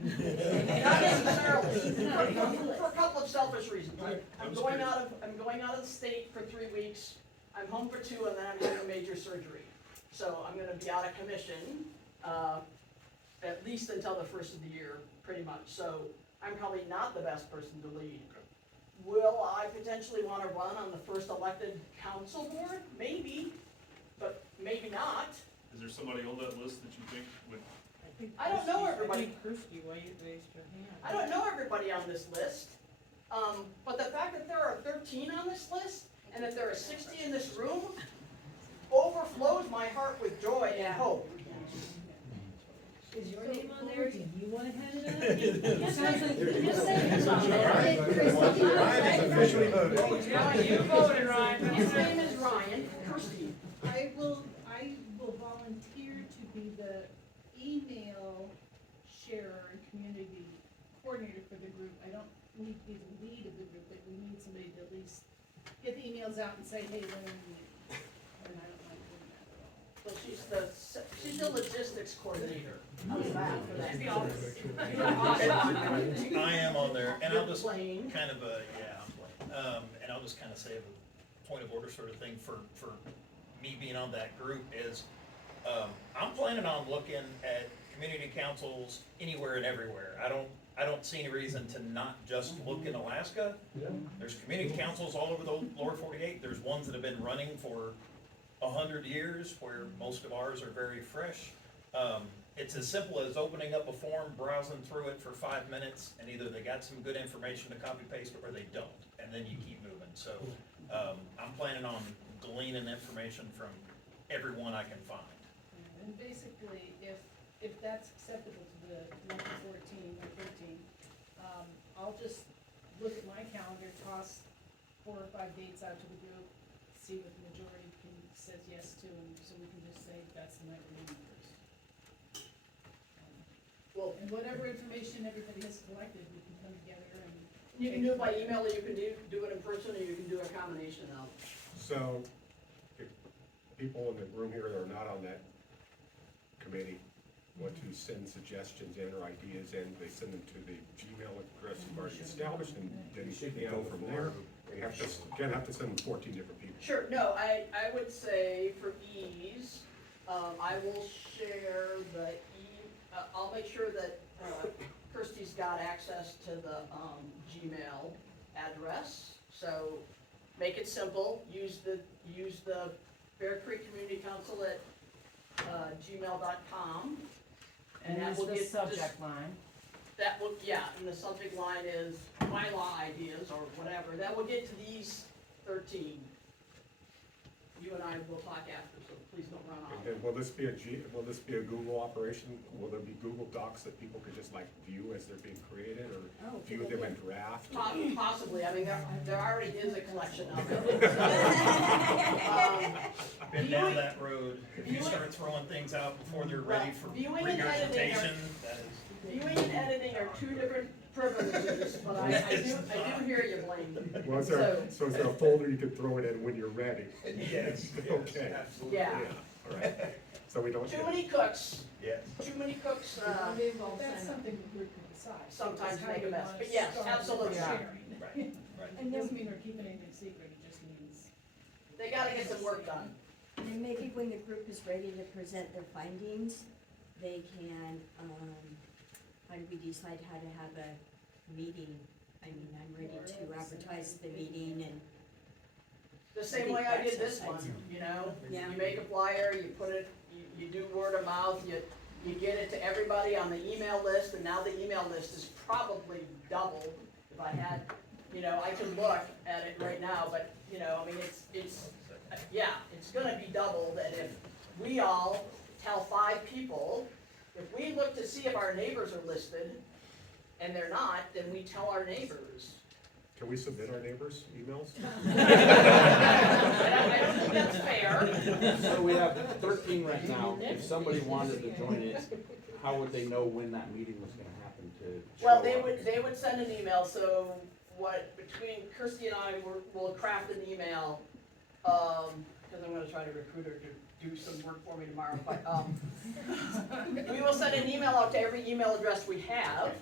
Not necessarily, for a couple of selfish reasons. I'm just going curious. out of the state for 3 weeks, I'm home for 2, and then I'm having a major surgery. So I'm gonna be out of commission, at least until the first of the year, pretty much. So I'm probably not the best person to lead. Will I potentially wanna run on the first elected council board? Maybe, but maybe not. Is there somebody on that list that you think would? I don't know everybody. Kirsty, why you raised your hand? I don't know everybody on this list, but the fact that there are 13 on this list, and that there are 60 in this room, overflows my heart with joy and hope. Is your name on there? Do you wanna head it up? Sounds like, just say it's on Ryan is officially voted. You voted, Ryan. His name is Ryan. Kirsty. I will volunteer to be the email sharer and community coordinator for the group. I don't need to be the lead of the group, but we need somebody to at least get the emails out and say, hey, when are we meeting? And I don't like doing that at all. So she's the logistics coordinator. How's that for that? I am on there, and I'll just Plain. kind of and I'll just kind of say a point of order sort of thing for me being on that group is, I'm planning on looking at community councils anywhere and everywhere. I don't see any reason to not just look in Alaska. There's community councils all over the lower 48. There's ones that have been running for 100 years, where most of ours are very fresh. It's as simple as opening up a form, browsing through it for 5 minutes, and either they got some good information to copy paste or they don't, and then you keep moving. So I'm planning on gleaning information from everyone I can find. And basically, if that's acceptable to the number 14 or 13, I'll just look at my calendar, toss 4 or 5 dates out to the group, see what the majority says yes to, and so we can just say that's the night we're meeting first. Well, And whatever information everybody has collected, we can come together and. you can do it by email, or you can do it in person, or you can do a combination of. So, if people in the room here that are not on that committee want to send suggestions in or ideas in, they send them to the Gmail address you've already established, and then you go from there. You have to, again, have to send them 14 different people. Sure, no, I would say for ease, I will share I'll make sure that Kirsty's got access to the Gmail address. So make it simple, use the Bear Creek Community Council at gmail.com. And that will the get subject line. That will, yeah, and the subject line is bylaw ideas or whatever. That will get to these 13. You and I will talk after, so please don't run off. And then will this be a Google operation? Will there be Google Docs that people could just like view as they're being created, or view them in draft? Possibly, I mean, there already is a collection of it. Been down that road. If you start throwing things out before they're ready for Viewing and editing regurgitation, that is. Viewing and editing are 2 different privileges, but I do hear you, Blaine. Well, is there a folder you can throw it in when you're ready? Yes, Okay. absolutely. Yeah. All right. So we don't. Too many cooks, Yes. too many cooks, That's something the group can decide. sometimes How make a we mess, wanna but yes, start the absolutely. sharing. Right. It doesn't mean we're keeping anything secret, it just means. They gotta get some work done. And then maybe when the group is ready to present their findings, they can, how do we decide how to have a meeting? I mean, I'm ready to advertise the meeting and. The same way I did this one, you know? Yeah. You make a flyer, you put it, you do word of mouth, you get it to everybody on the email list, and now the email list is probably doubled. If I had, you know, I could look at it right now, but, you know, I mean, yeah, it's gonna be doubled, and if we all tell 5 people, if we look to see if our neighbors are listed, and they're not, then we tell our neighbors. Can we submit our neighbors' emails? I don't think that's fair. So we have 13 right now. If somebody wanted to join it, how would they know when that meeting was gonna happen to show Well, up? they would send an email, so between Kirsty and I, will craft an email, cause I'm gonna try to recruit her to do some work for me tomorrow, but, we will send an email out to every email address we have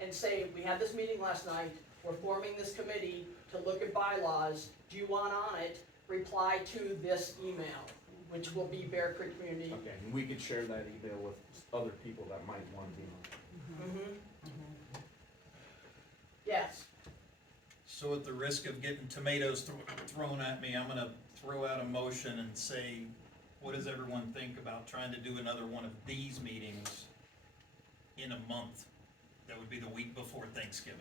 and say, we had this meeting last night, we're forming this committee to look at bylaws, do you want on it? Reply to this email, which will be Bear Creek Community. Okay, and we could share that email with other people that might wanna be on. Mm-hmm. Yes. So at the risk of getting tomatoes thrown at me, I'm gonna throw out a motion and say, what does everyone think about trying to do another one of these meetings in a month? That would be the week before Thanksgiving.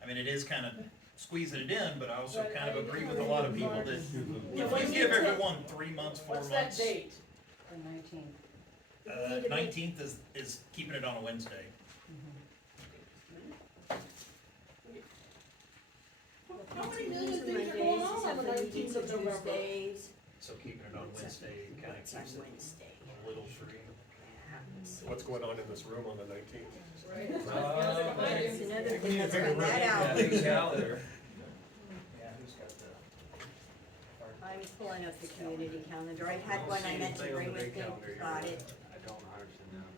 I mean, it is kind of squeezing it in, but I also kind of agree with a lot of people that if you give everyone 3 months, 4 What's months. that date? The 19th. 19th is keeping it on a Wednesday. How many million things are going on the 19th of November? Tuesdays. So keeping it on Wednesday kind of It's on keeps it Wednesday. a little free. What's going on in this room on the 19th? That's another We thing, need to let's figure find that out. the calendar. Yeah, who's got the? I'm pulling up the community calendar. I had one I meant to bring with me, got it. I don't 100% know.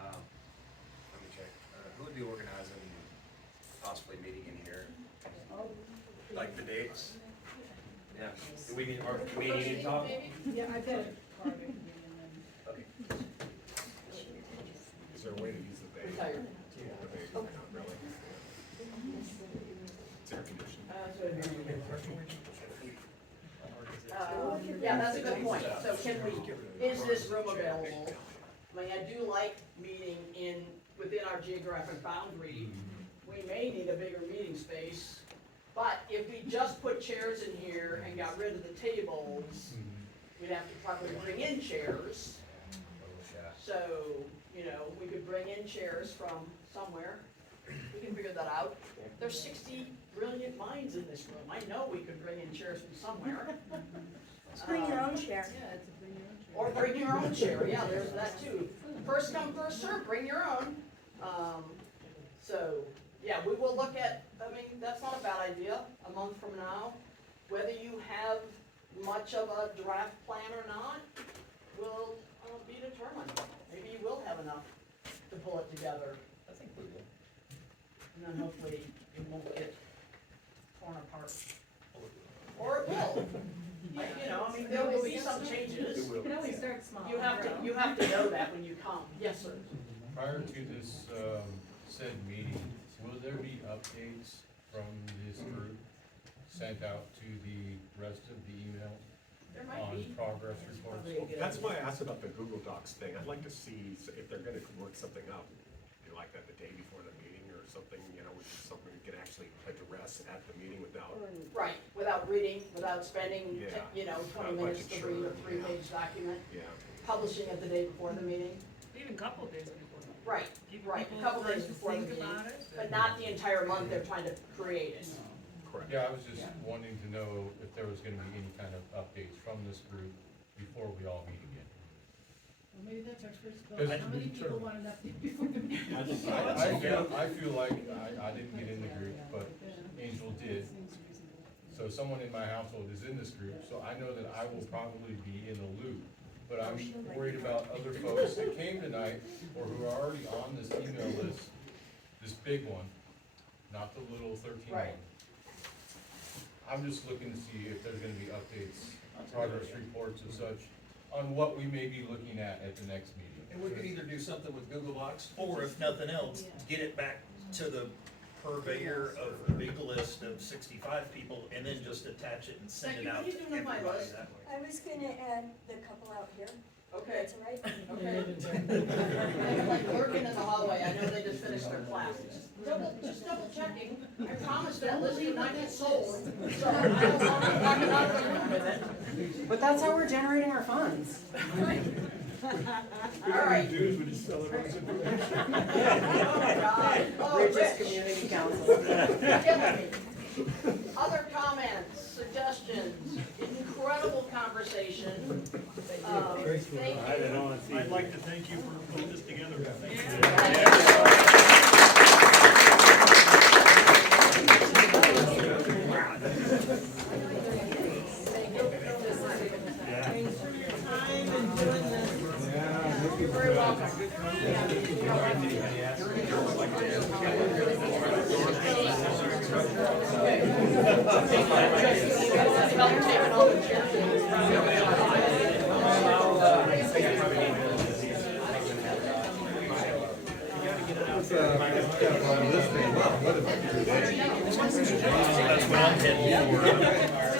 Let me check. Who would be organizing possibly meeting in here? Like the dates? Yeah. Do we need, or do we need to talk? Yeah, I bet Carter can be in then. Okay. Is there a way to use the bay? Retired. The bay, not really. It's air conditioned. Yeah, that's a good point. So is this room available? I mean, I do like meeting within our geographic boundary. We may need a bigger meeting space, but if we just put chairs in here and got rid of the tables, we'd have to probably bring in chairs. So, you know, we could bring in chairs from somewhere. We can figure that out. There's 60 brilliant minds in this room. I know we could bring in chairs from somewhere. Bring your own chair. Yeah, it's a bring your own chair. Or bring your own chair, yeah, there's that too. First come, first served, bring your own. So, yeah, we will look at, I mean, that's not a bad idea, a month from now. Whether you have much of a draft plan or not will be determined. Maybe you will have enough to pull it together. I think we will. And then hopefully it won't get torn apart. Or it will. You know, I mean, there will be some changes. It will. You can always start small. You have to know that when you come. Yes, sir. Prior to this, said meeting, will there be updates from this group sent out to the rest of the email There might on be. progress reports? That's why I asked about the Google Docs thing. I'd like to see if they're gonna work something up, you know, like that the day before the meeting or something, you know, which is something we can actually address at the meeting without. Right, without reading, without spending, Yeah. you know, Not 20 minutes to read a budget, sure. 3-page document. Yeah. Publishing it the day before the meeting. Even a couple of days before. Right, right, a couple days before the meeting, but not the entire month they're trying to create it. Correct. Yeah, I was just wanting to know if there was gonna be any kind of updates from this group before we all meet again. Well, maybe that's our first goal. Because- How many people want an update before the meeting? I feel like I didn't get in the group, but Angel did. So someone in my household is in this group, so I know that I will probably be in the loop. But I'm worried about other folks that came tonight, or who are already on this email list, this big one, not the little 13 one. Right. I'm just looking to see if there's gonna be updates, progress reports and such, on what we may be looking at the next meeting. And we could either do something with Google Docs, or if nothing else, get it back to the purveyor of the big list of 65 people, and then just attach it and send it Becky, out what are to you doing with my everybody list? that way. I was gonna add the couple out here, Okay, that's all right? okay. They're like lurking in the hallway, I know they just finished their class. Just double checking, I promised that list would not get sold, so I don't want to walk out of the room with it. But that's how we're generating our funds. All right. do is we just sell everyone's information. Oh, God. Oh, Bridges Rich. Community Council. You're killing me. Other comments, suggestions, incredible conversation. Thank you. I'd like to thank you for putting this together. Thank you. You're very welcome. That's what I'm heading for.